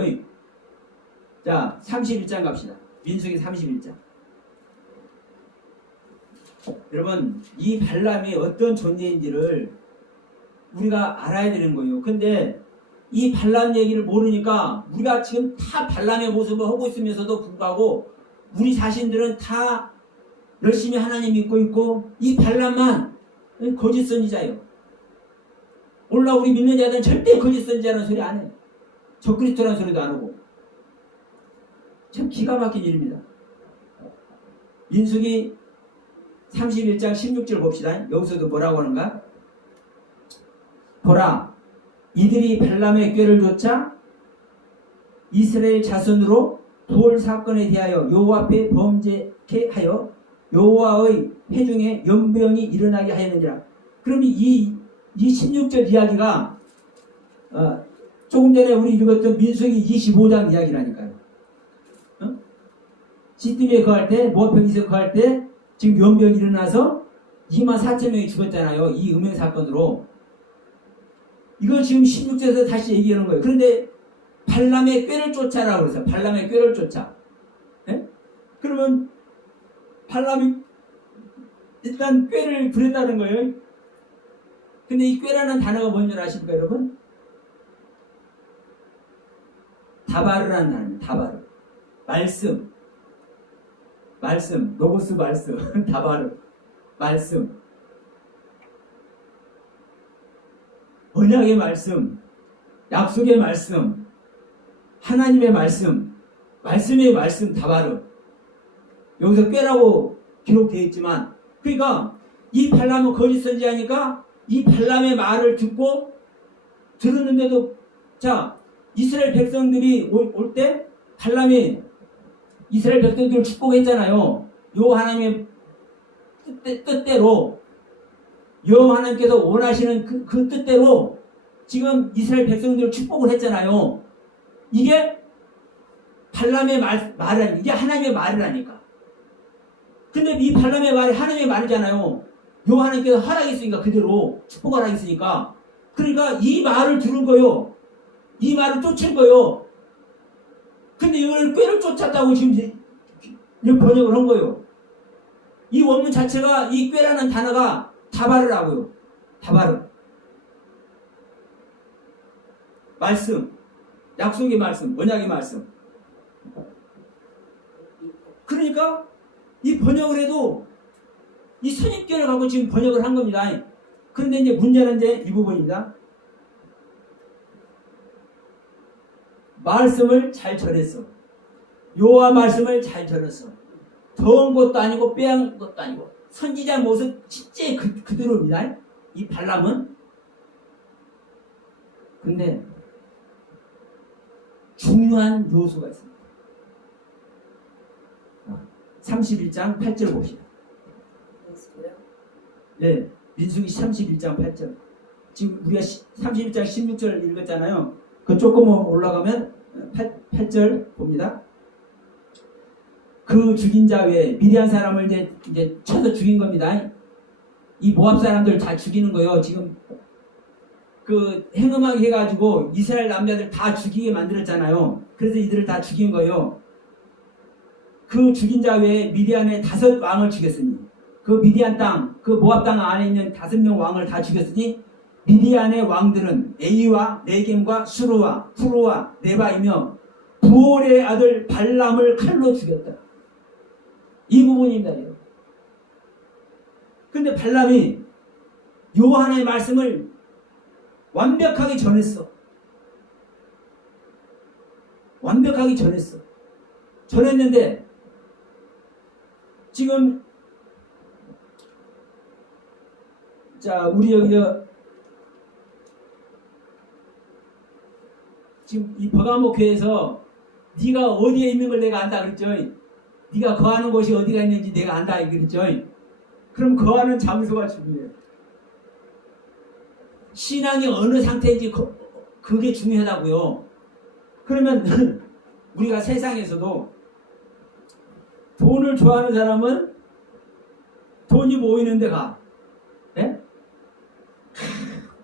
자, 31장 갑시다. 민수기 31장. 여러분, 이 발람이 어떤 존재인지를 우리가 알아야 되는 거예요. 근데 이 발람 얘기를 모르니까 우리가 지금 다 발람의 모습을 하고 있으면서도 불구하고 우리 자신들은 다 열심히 하나님 믿고 있고 이 발람만 거짓 선지자예요. 오늘날 우리 믿는 자들은 절대 거짓 선지자라는 소리 안 해. 적그리스도라는 소리도 안 하고. 참 기가 막힌 일입니다. 민수기 31장 16절 봅시다. 여기서도 뭐라고 하는가? 보라, 이들이 발람의 꾀를 좇아 이스라엘 자손으로 부월 사건에 대하여 여호와 앞에 범죄케 하여 여호와의 회중에 연병이 일어나게 하였느니라. 그럼 이 16절 이야기가 조금 전에 우리 읽었던 민수기 25장 이야기라니까요. 시드미에 거할 때, 모압 평지에 거할 때 지금 연병이 일어나서 24,000명이 죽었잖아요. 이 음행 사건으로. 이걸 지금 16절에서 다시 얘기하는 거예요. 그런데 발람의 꾀를 쫓아라고 그래서 발람의 꾀를 쫓아. 예? 그러면 발람이 일단 꾀를 부렸다는 거예요. 근데 이 꾀라는 단어가 뭔지 아십니까, 여러분? 다바르라는 단어입니다. 다바르. 말씀, 로고스 말씀, 다바르, 말씀. 언약의 말씀, 약속의 말씀, 하나님의 말씀, 말씀의 말씀, 다바르. 여기서 꾀라고 기록되어 있지만, 그러니까 이 발람은 거짓 선지자니까 이 발람의 말을 듣고 들었는데도, 자, 이스라엘 백성들이 올 때 발람이 이스라엘 백성들을 축복했잖아요. 여호와 하나님의 뜻대로, 여호와 하나님께서 원하시는 그 뜻대로 지금 이스라엘 백성들을 축복을 했잖아요. 이게 발람의 말이 이게 하나님의 말이라니까. 근데 이 발람의 말이 하나님의 말이잖아요. 여호와 하나님께서 허락했으니까 그대로 축복을 하겠으니까. 그러니까 이 말을 들은 거요. 이 말을 쫓은 거요. 근데 이걸 꾀를 쫓았다고 지금 번역을 한 거예요. 이 원문 자체가 이 꾀라는 단어가 다바르라고요. 다바르. 말씀, 약속의 말씀, 언약의 말씀. 그러니까 이 번역을 해도 이 선입견을 갖고 지금 번역을 한 겁니다. 그런데 이제 문제는 이제 이 부분입니다. 말씀을 잘 전했어. 여호와 말씀을 잘 전했어. 더운 것도 아니고 빼앗은 것도 아니고 선지자 모습 진짜 그대로입니다. 이 발람은. 근데 중요한 요소가 있습니다. 31장 8절 봅시다. 네, 민수기 31장 8절. 지금 우리가 31장 16절 읽었잖아요. 그 조금 올라가면 8절 봅니다. 그 죽인 자 외에 미디안 사람을 이제 쳐서 죽인 겁니다. 이 모압 사람들 다 죽이는 거예요. 지금 그 행음하게 해가지고 이스라엘 남자들 다 죽이게 만들었잖아요. 그래서 이들을 다 죽인 거예요. 그 죽인 자 외에 미디안의 5 왕을 죽였으니, 그 미디안 땅, 그 모압 땅 안에 있는 5명 왕을 다 죽였으니 미디안의 왕들은 에이와 레겜과 수르와 푸르와 네바이며 부올의 아들 발람을 칼로 죽였다. 이 부분입니다. 근데 발람이 여호와 하나님의 말씀을 완벽하게 전했어. 완벽하게 전했어. 전했는데 지금 자 우리 여기 지금 이 버가모 교회에서 네가 어디에 있는 걸 내가 안다 그랬죠. 네가 거하는 곳이 어디가 있는지 내가 안다 그랬죠. 그럼 거하는 장소가 중요해요. 신앙이 어느 상태인지 그게 중요하다고요. 그러면 우리가 세상에서도 돈을 좋아하는 사람은 돈이 모이는 데 가. 예?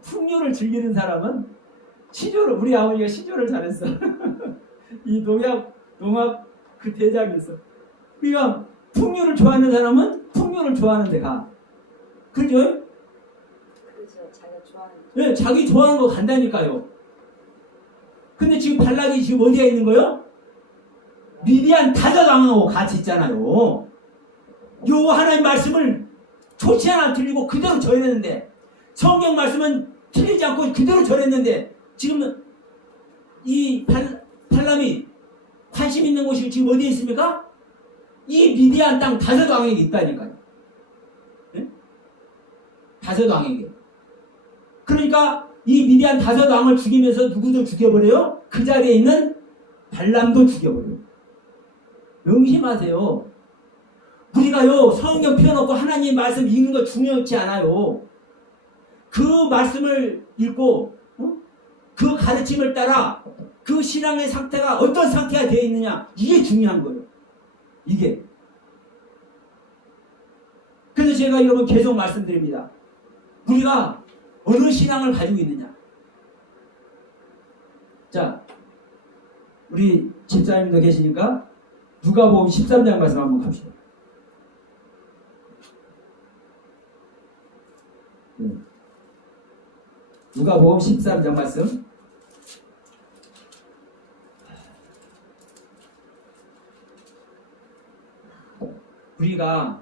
풍요를 즐기는 사람은 시조를, 우리 아버지가 시조를 잘했어. 이 농약 그 대작이 있어. 그러니까 풍요를 좋아하는 사람은 풍요를 좋아하는 데 가. 그죠? 그렇죠. 자기가 좋아하는. 네, 자기 좋아하는 거 간다니까요. 근데 지금 발락이 지금 어디에 있는 거예요? 미디안 다저강하고 같이 있잖아요. 여호와 하나님 말씀을 좋지 않아 들리고 그대로 전했는데 성경 말씀은 틀리지 않고 그대로 절했는데 지금은 이 발람이 관심 있는 곳이 지금 어디에 있습니까? 이 미디안 땅 다섯 왕에게 있다니까요. 네? 다섯 왕에게. 그러니까 이 미디안 다섯 왕을 죽이면서 누구도 죽여버려요? 그 자리에 있는 발람도 죽여버려요. 명심하세요. 우리가요 성경 펴놓고 하나님 말씀 읽는 거 중요치 않아요. 그 말씀을 읽고 그 가르침을 따라 그 신앙의 상태가 어떤 상태가 되어 있느냐 이게 중요한 거예요. 이게. 그래서 제가 여러분 계속 말씀드립니다. 우리가 어느 신앙을 가지고 있느냐. 자, 우리 집사님도 계시니까 누가복음 13장 말씀 한번 갑시다. 누가복음 13장 말씀. 우리가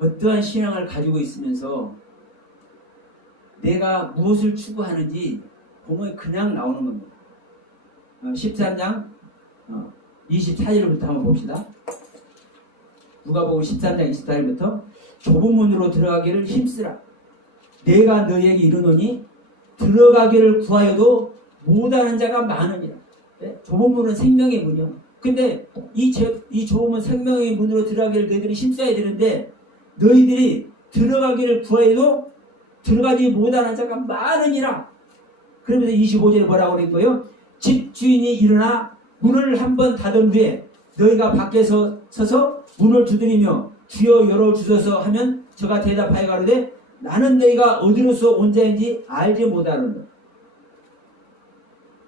어떠한 신앙을 가지고 있으면서 내가 무엇을 추구하는지 보면 그냥 나오는 겁니다. 13장 24절부터 한번 봅시다. 누가복음 13장 24절부터 좁은 문으로 들어가기를 힘쓰라. 내가 너희에게 이르노니 들어가기를 구하여도 못하는 자가 많으니라. 네? 좁은 문은 생명의 문이요. 근데 이 좁은 문 생명의 문으로 들어가기를 너희들이 힘써야 되는데 너희들이 들어가기를 구하여도 들어가지 못하는 자가 많으니라. 그러면서 25절에 뭐라고 그랬고요? 집주인이 일어나 문을 한번 닫은 후에 너희가 밖에서 서서 문을 두드리며 주여 열어주소서 하면 저가 대답하여 가로되 나는 너희가 어디로서 온 자인지 알지 못하노라.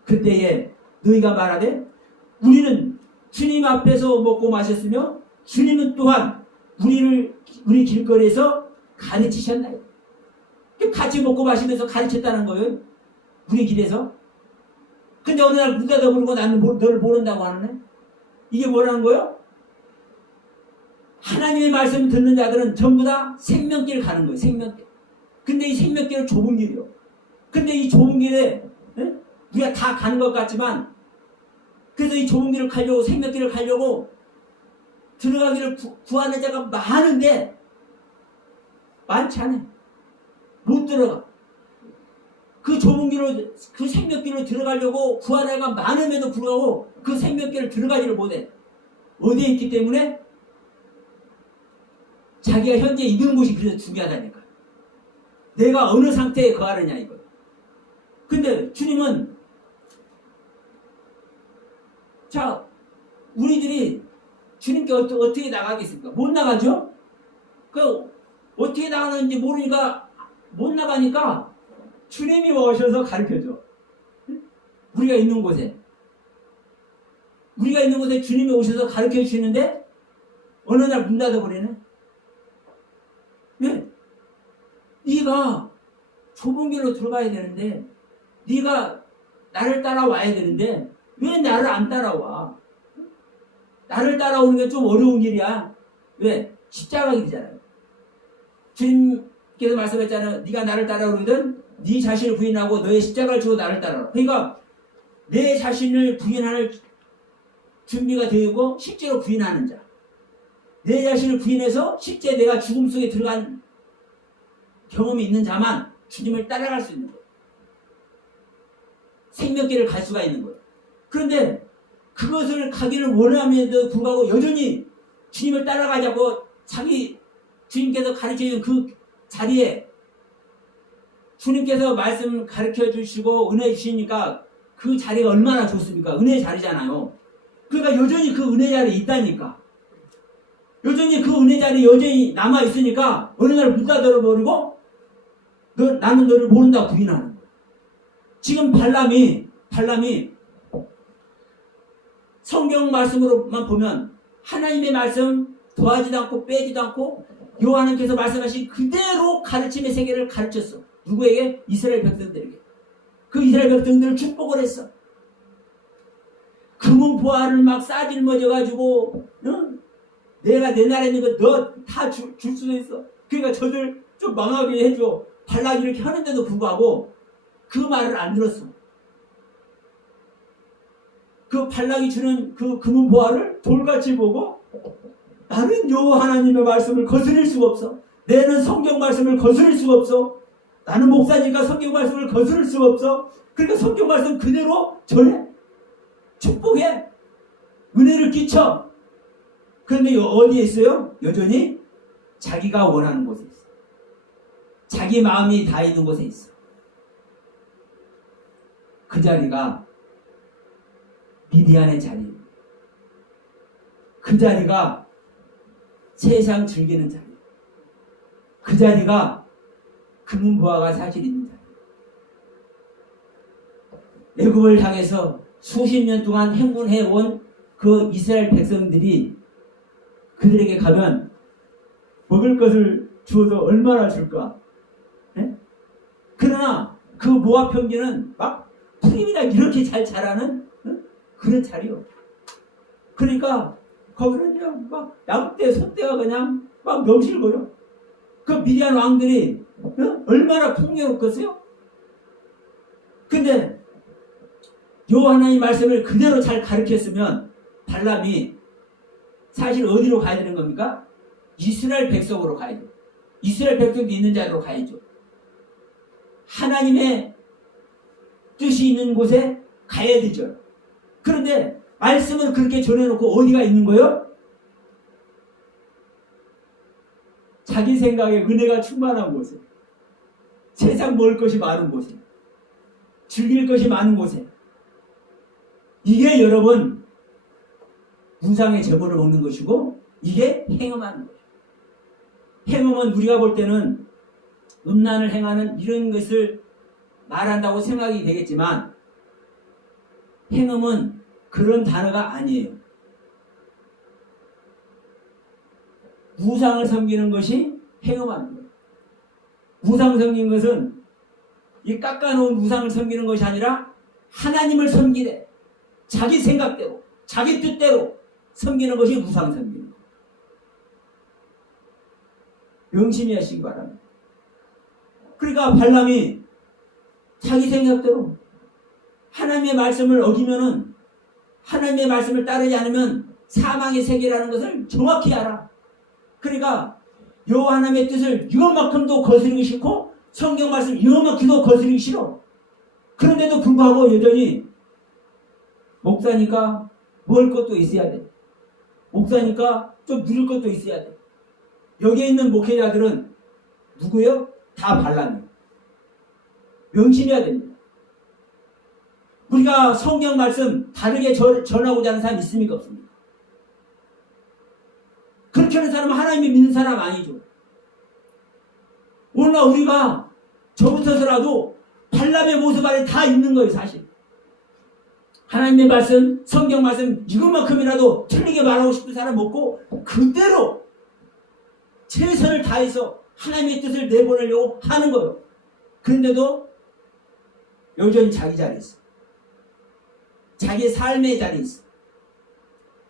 그때에 너희가 말하되 우리는 주님 앞에서 먹고 마셨으며 주님은 또한 우리 길거리에서 가르치셨나요? 같이 먹고 마시면서 가르쳤다는 거예요. 우리 길에서. 근데 어느 날 누가 더 부르고 나는 너를 모른다고 하네. 이게 뭐라는 거예요? 하나님의 말씀을 듣는 자들은 전부 다 생명길 가는 거예요. 생명길. 근데 이 생명길은 좁은 길이요. 근데 이 좁은 길에 우리가 다 가는 것 같지만 그래서 이 좁은 길을 가려고 생명길을 가려고 들어가기를 구하는 자가 많은데 많지 않아요. 못 들어가. 그 좁은 길로 그 생명길로 들어가려고 구하는 자가 많음에도 불구하고 그 생명길을 들어가지를 못해. 어디에 있기 때문에 자기가 현재 있는 곳이 그래서 중요하다니까. 내가 어느 상태에 거하느냐 이거. 근데 주님은 자 우리들이 주님께 어떻게 나가겠습니까? 못 나가죠? 그 어떻게 나가는지 모르니까 못 나가니까 주님이 오셔서 가르쳐줘. 우리가 있는 곳에 주님이 오셔서 가르쳐 주시는데 어느 날 문 닫아버리네. 왜? 네가 좁은 길로 들어가야 되는데 네가 나를 따라와야 되는데 왜 나를 안 따라와? 나를 따라오는 게 좀 어려운 길이야. 왜? 십자가 길이잖아요. 주님께서 말씀했잖아요. 네가 나를 따라오거든 네 자신을 부인하고 너의 십자가를 지고 나를 따라와. 그러니까 내 자신을 부인할 준비가 되고 실제로 부인하는 자. 내 자신을 부인해서 실제 내가 죽음 속에 들어간 경험이 있는 자만 주님을 따라갈 수 있는 거예요. 생명길을 갈 수가 있는 거예요. 그런데 그것을 가기를 원함에도 불구하고 여전히 주님을 따라가자고 자기 주님께서 가르쳐준 그 자리에 주님께서 말씀 가르쳐 주시고 은혜 주시니까 그 자리가 얼마나 좋습니까? 은혜의 자리잖아요. 그러니까 여전히 그 은혜 자리에 있다니까. 여전히 그 은혜 자리에 여전히 남아있으니까 어느 날 문 닫아버리고 나는 너를 모른다고 부인하는 거예요. 지금 발람이 성경 말씀으로만 보면 하나님의 말씀 더하지도 않고 빼지도 않고 요한께서 말씀하신 그대로 가르침의 세계를 가르쳤어. 누구에게? 이스라엘 백성들에게. 그 이스라엘 백성들을 축복을 했어. 금은 보화를 막 싸질머져가지고 내가 내 나라에 있는 거 너 다 줄 수도 있어. 그러니까 저들 좀 망하게 해줘. 발락이 이렇게 하는데도 불구하고 그 말을 안 들었어. 그 발락이 주는 그 금은 보화를 돌같이 보고 나는 여호와 하나님의 말씀을 거스릴 수가 없어. 내는 성경 말씀을 거스릴 수가 없어. 나는 목사니까 성경 말씀을 거스릴 수가 없어. 그러니까 성경 말씀 그대로 전해. 축복해. 은혜를 끼쳐. 그런데 어디에 있어요? 여전히 자기가 원하는 곳에 있어. 자기 마음이 다 있는 곳에 있어. 그 자리가 미디안의 자리. 그 자리가 세상 즐기는 자리. 그 자리가 금은보화가 사실 있는 자리. 애굽을 향해서 수십 년 동안 행군해온 그 이스라엘 백성들이 그들에게 가면 먹을 것을 주어도 얼마나 줄까? 네? 그러나 그 모압 평지는 막 풀잎이나 이렇게 잘 자라는 그런 자리요. 그러니까 거기는 그냥 막 양떼, 소떼가 그냥 막 넘실거려. 그 미디안 왕들이 얼마나 풍요롭겠어요? 근데 여호와 하나님 말씀을 그대로 잘 가르쳤으면 발람이 사실 어디로 가야 되는 겁니까? 이스라엘 백성으로 가야죠. 이스라엘 백성도 있는 자리로 가야죠. 하나님의 뜻이 있는 곳에 가야 되죠. 그런데 말씀을 그렇게 전해놓고 어디가 있는 거예요? 자기 생각에 은혜가 충만한 곳에, 세상 먹을 것이 많은 곳에, 즐길 것이 많은 곳에. 이게 여러분 우상의 제물을 먹는 것이고 이게 행음하는 것이고, 행음은 우리가 볼 때는 음란을 행하는 이런 것을 말한다고 생각이 되겠지만 행음은 그런 단어가 아니에요. 우상을 섬기는 것이 행음하는 거예요. 우상 섬기는 것은 이 깎아놓은 우상을 섬기는 것이 아니라 하나님을 섬기되 자기 생각대로 자기 뜻대로 섬기는 것이 우상 섬기는 거예요. 명심히 하시기 바랍니다. 그러니까 발람이 자기 생각대로 하나님의 말씀을 어기면은, 하나님의 말씀을 따르지 않으면 사망의 세계라는 것을 정확히 알아. 그러니까 여호와 하나님의 뜻을 이것만큼도 거스르기 싫고 성경 말씀 이것만큼도 거스르기 싫어. 그런데도 불구하고 여전히 목사니까 먹을 것도 있어야 돼. 목사니까 좀 누릴 것도 있어야 돼. 여기에 있는 목회자들은 누구예요? 다 발람이에요. 명심해야 됩니다. 우리가 성경 말씀 다르게 전하고자 하는 사람 있습니까? 없습니까? 그렇게 하는 사람은 하나님이 믿는 사람 아니죠. 오늘날 우리가 저부터서라도 발람의 모습 안에 다 있는 거예요, 사실. 하나님의 말씀, 성경 말씀 이것만큼이라도 틀리게 말하고 싶은 사람 없고 그대로 최선을 다해서 하나님의 뜻을 내보내려고 하는 거예요. 그런데도 여전히 자기 자리에 있어. 자기 삶의 자리에 있어.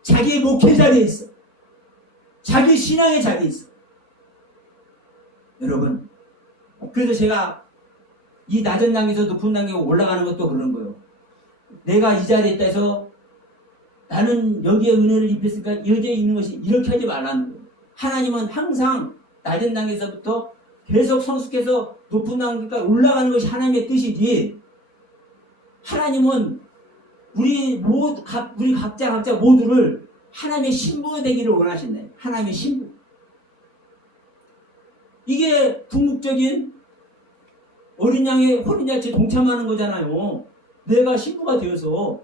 자기 목회 자리에 있어. 자기 신앙의 자리에 있어. 여러분, 그래서 제가 이 낮은 단계에서 높은 단계로 올라가는 것도 그런 거예요. 내가 이 자리에 있다 해서 나는 여기에 은혜를 입혔으니까 여기에 있는 것이 이렇게 하지 말라는 거예요. 하나님은 항상 낮은 단계에서부터 계속 성숙해서 높은 단계까지 올라가는 것이 하나님의 뜻이지, 하나님은 우리 각자 모두를 하나님의 신부가 되기를 원하신다. 하나님의 신부. 이게 궁극적인 어린 양의 혼인잔치에 동참하는 거잖아요. 내가 신부가 되어서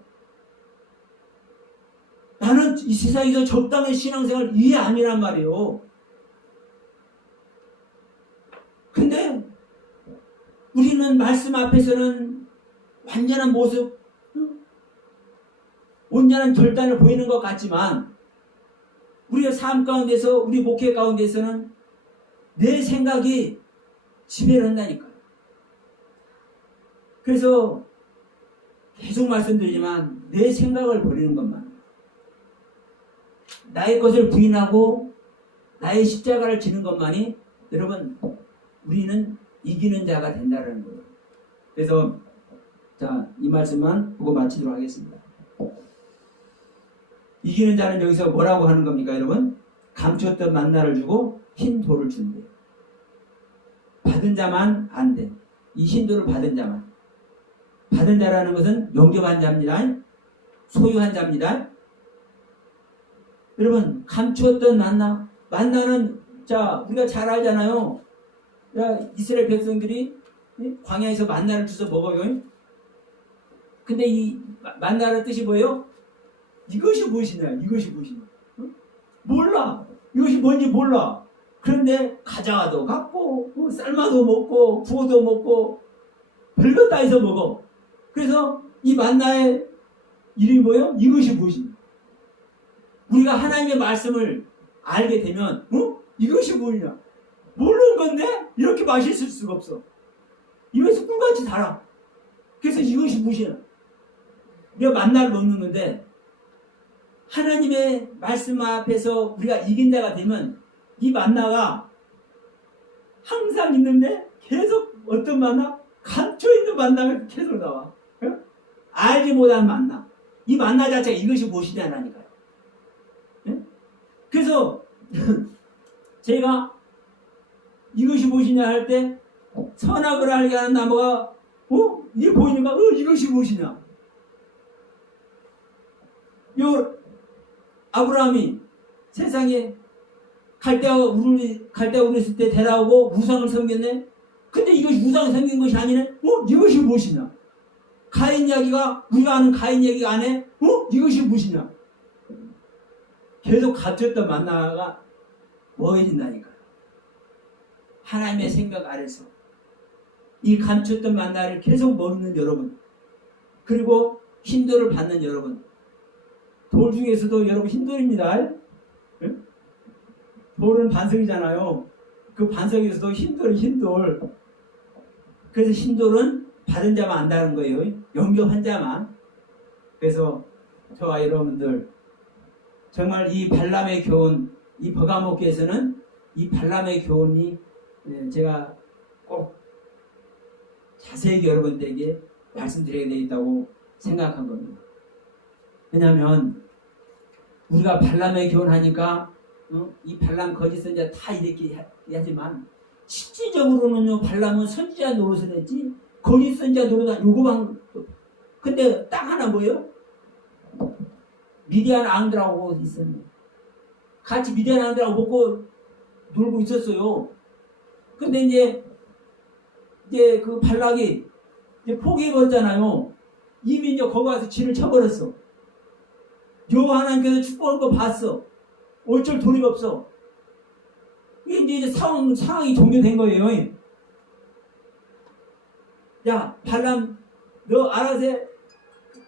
나는 이 세상에서 적당한 신앙생활 이해 아니란 말이에요. 근데 우리는 말씀 앞에서는 완전한 모습, 온전한 결단을 보이는 것 같지만 우리의 삶 가운데서, 우리 목회 가운데서는 내 생각이 지배를 한다니까요. 그래서 계속 말씀드리지만 내 생각을 버리는 것만, 나의 것을 부인하고 나의 십자가를 지는 것만이, 여러분, 우리는 이기는 자가 된다는 거예요. 그래서 자, 이 말씀만 보고 마치도록 하겠습니다. 이기는 자는 여기서 뭐라고 하는 겁니까, 여러분? 감췄던 만나를 주고 흰 돌을 준대. 받은 자만 안 돼. 이 흰 돌을 받은 자만. 받은 자라는 것은 영접한 자입니다. 소유한 자입니다. 여러분, 감추었던 만나. 만나는, 자, 우리가 잘 알잖아요. 야, 이스라엘 백성들이 광야에서 만나를 주워 먹어요. 근데 이 만나의 뜻이 뭐예요? 이것이 무엇이냐? 이것이 무엇이냐? 몰라. 이것이 뭔지 몰라. 그런데 가자도 갖고 삶아도 먹고 구워도 먹고 별것 다 해서 먹어. 그래서 이 만나의 이름이 뭐예요? 이것이 무엇이냐? 우리가 하나님의 말씀을 알게 되면 이것이 뭐냐? 모르는 건데 이렇게 맛있을 수가 없어. 입에서 꿀같이 달아. 그래서 이것이 무엇이냐? 내가 만나를 먹는 건데 하나님의 말씀 앞에서 우리가 이긴 자가 되면 이 만나가 항상 있는데 계속 어떤 만나? 갇혀있는 만나가 계속 나와. 알지 못한 만나. 이 만나 자체가 이것이 무엇이냐라니까요. 그래서 제가 이것이 무엇이냐 할 때 선악을 알게 하는 나무가 이게 보이니까 이것이 무엇이냐. 요 아브라함이 세상에 갈대아 우르했을 때 데려오고 우상을 섬겼네. 근데 이것이 우상을 섬긴 것이 아니네. 이것이 무엇이냐. 가인 이야기가 우리가 아는 가인 이야기가 안 해. 이것이 무엇이냐. 계속 갇혔던 만나가 뭐해진다니까요. 하나님의 생각 아래서 이 감췄던 만나를 계속 먹는 여러분, 그리고 흰돌을 받는 여러분. 돌 중에서도 여러분 흰돌입니다. 돌은 반석이잖아요. 그 반석에서도 흰돌. 그래서 흰돌은 받은 자만 안다는 거예요. 영접한 자만. 그래서 저와 여러분들 정말 이 발람의 교훈, 이 버가모교에서는 이 발람의 교훈이 제가 꼭 자세히 여러분들에게 말씀드려야 되겠다고 생각한 겁니다. 왜냐하면 우리가 발람의 교훈하니까 이 발람 거짓 선지자 다 이렇게 하지만 실질적으로는요, 발람은 선지자 노릇을 했지 거짓 선지자 노릇 요구만. 근데 딱 하나 뭐예요? 미디안 앙들하고 있었는데 같이 미디안 앙들하고 먹고 놀고 있었어요. 근데 이제 그 발락이 이제 포기해버렸잖아요. 이미 이제 거기 와서 진을 쳐버렸어. 여호와 하나님께서 축복한 거 봤어. 어쩔 도리가 없어. 이게 이제 상황이 종료된 거예요. 야, 발람, 너 알아서 해.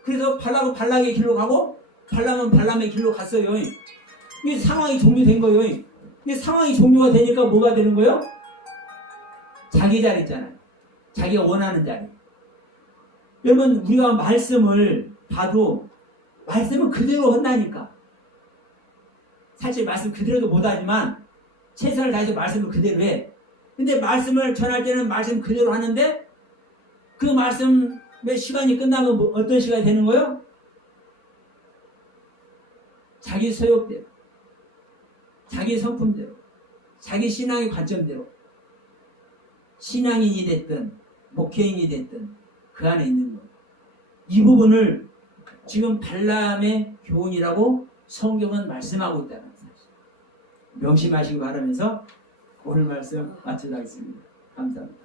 그래서 발락은 발락의 길로 가고, 발람은 발람의 길로 갔어요. 이게 상황이 종료된 거예요. 이게 상황이 종료가 되니까 뭐가 되는 거예요? 자기 자리 있잖아요. 자기가 원하는 자리. 여러분, 우리가 말씀을 봐도 말씀은 그대로 한다니까. 사실 말씀 그대로도 못하지만 최선을 다해서 말씀을 그대로 해. 근데 말씀을 전할 때는 말씀 그대로 하는데 그 말씀의 시간이 끝나면 어떤 시간이 되는 거예요? 자기 소욕대로, 자기 성품대로, 자기 신앙의 관점대로, 신앙인이 됐든 목회인이 됐든 그 안에 있는 거예요. 이 부분을 지금 발람의 교훈이라고 성경은 말씀하고 있다는 사실. 명심하시기 바라면서 오늘 말씀 마치도록 하겠습니다. 감사합니다.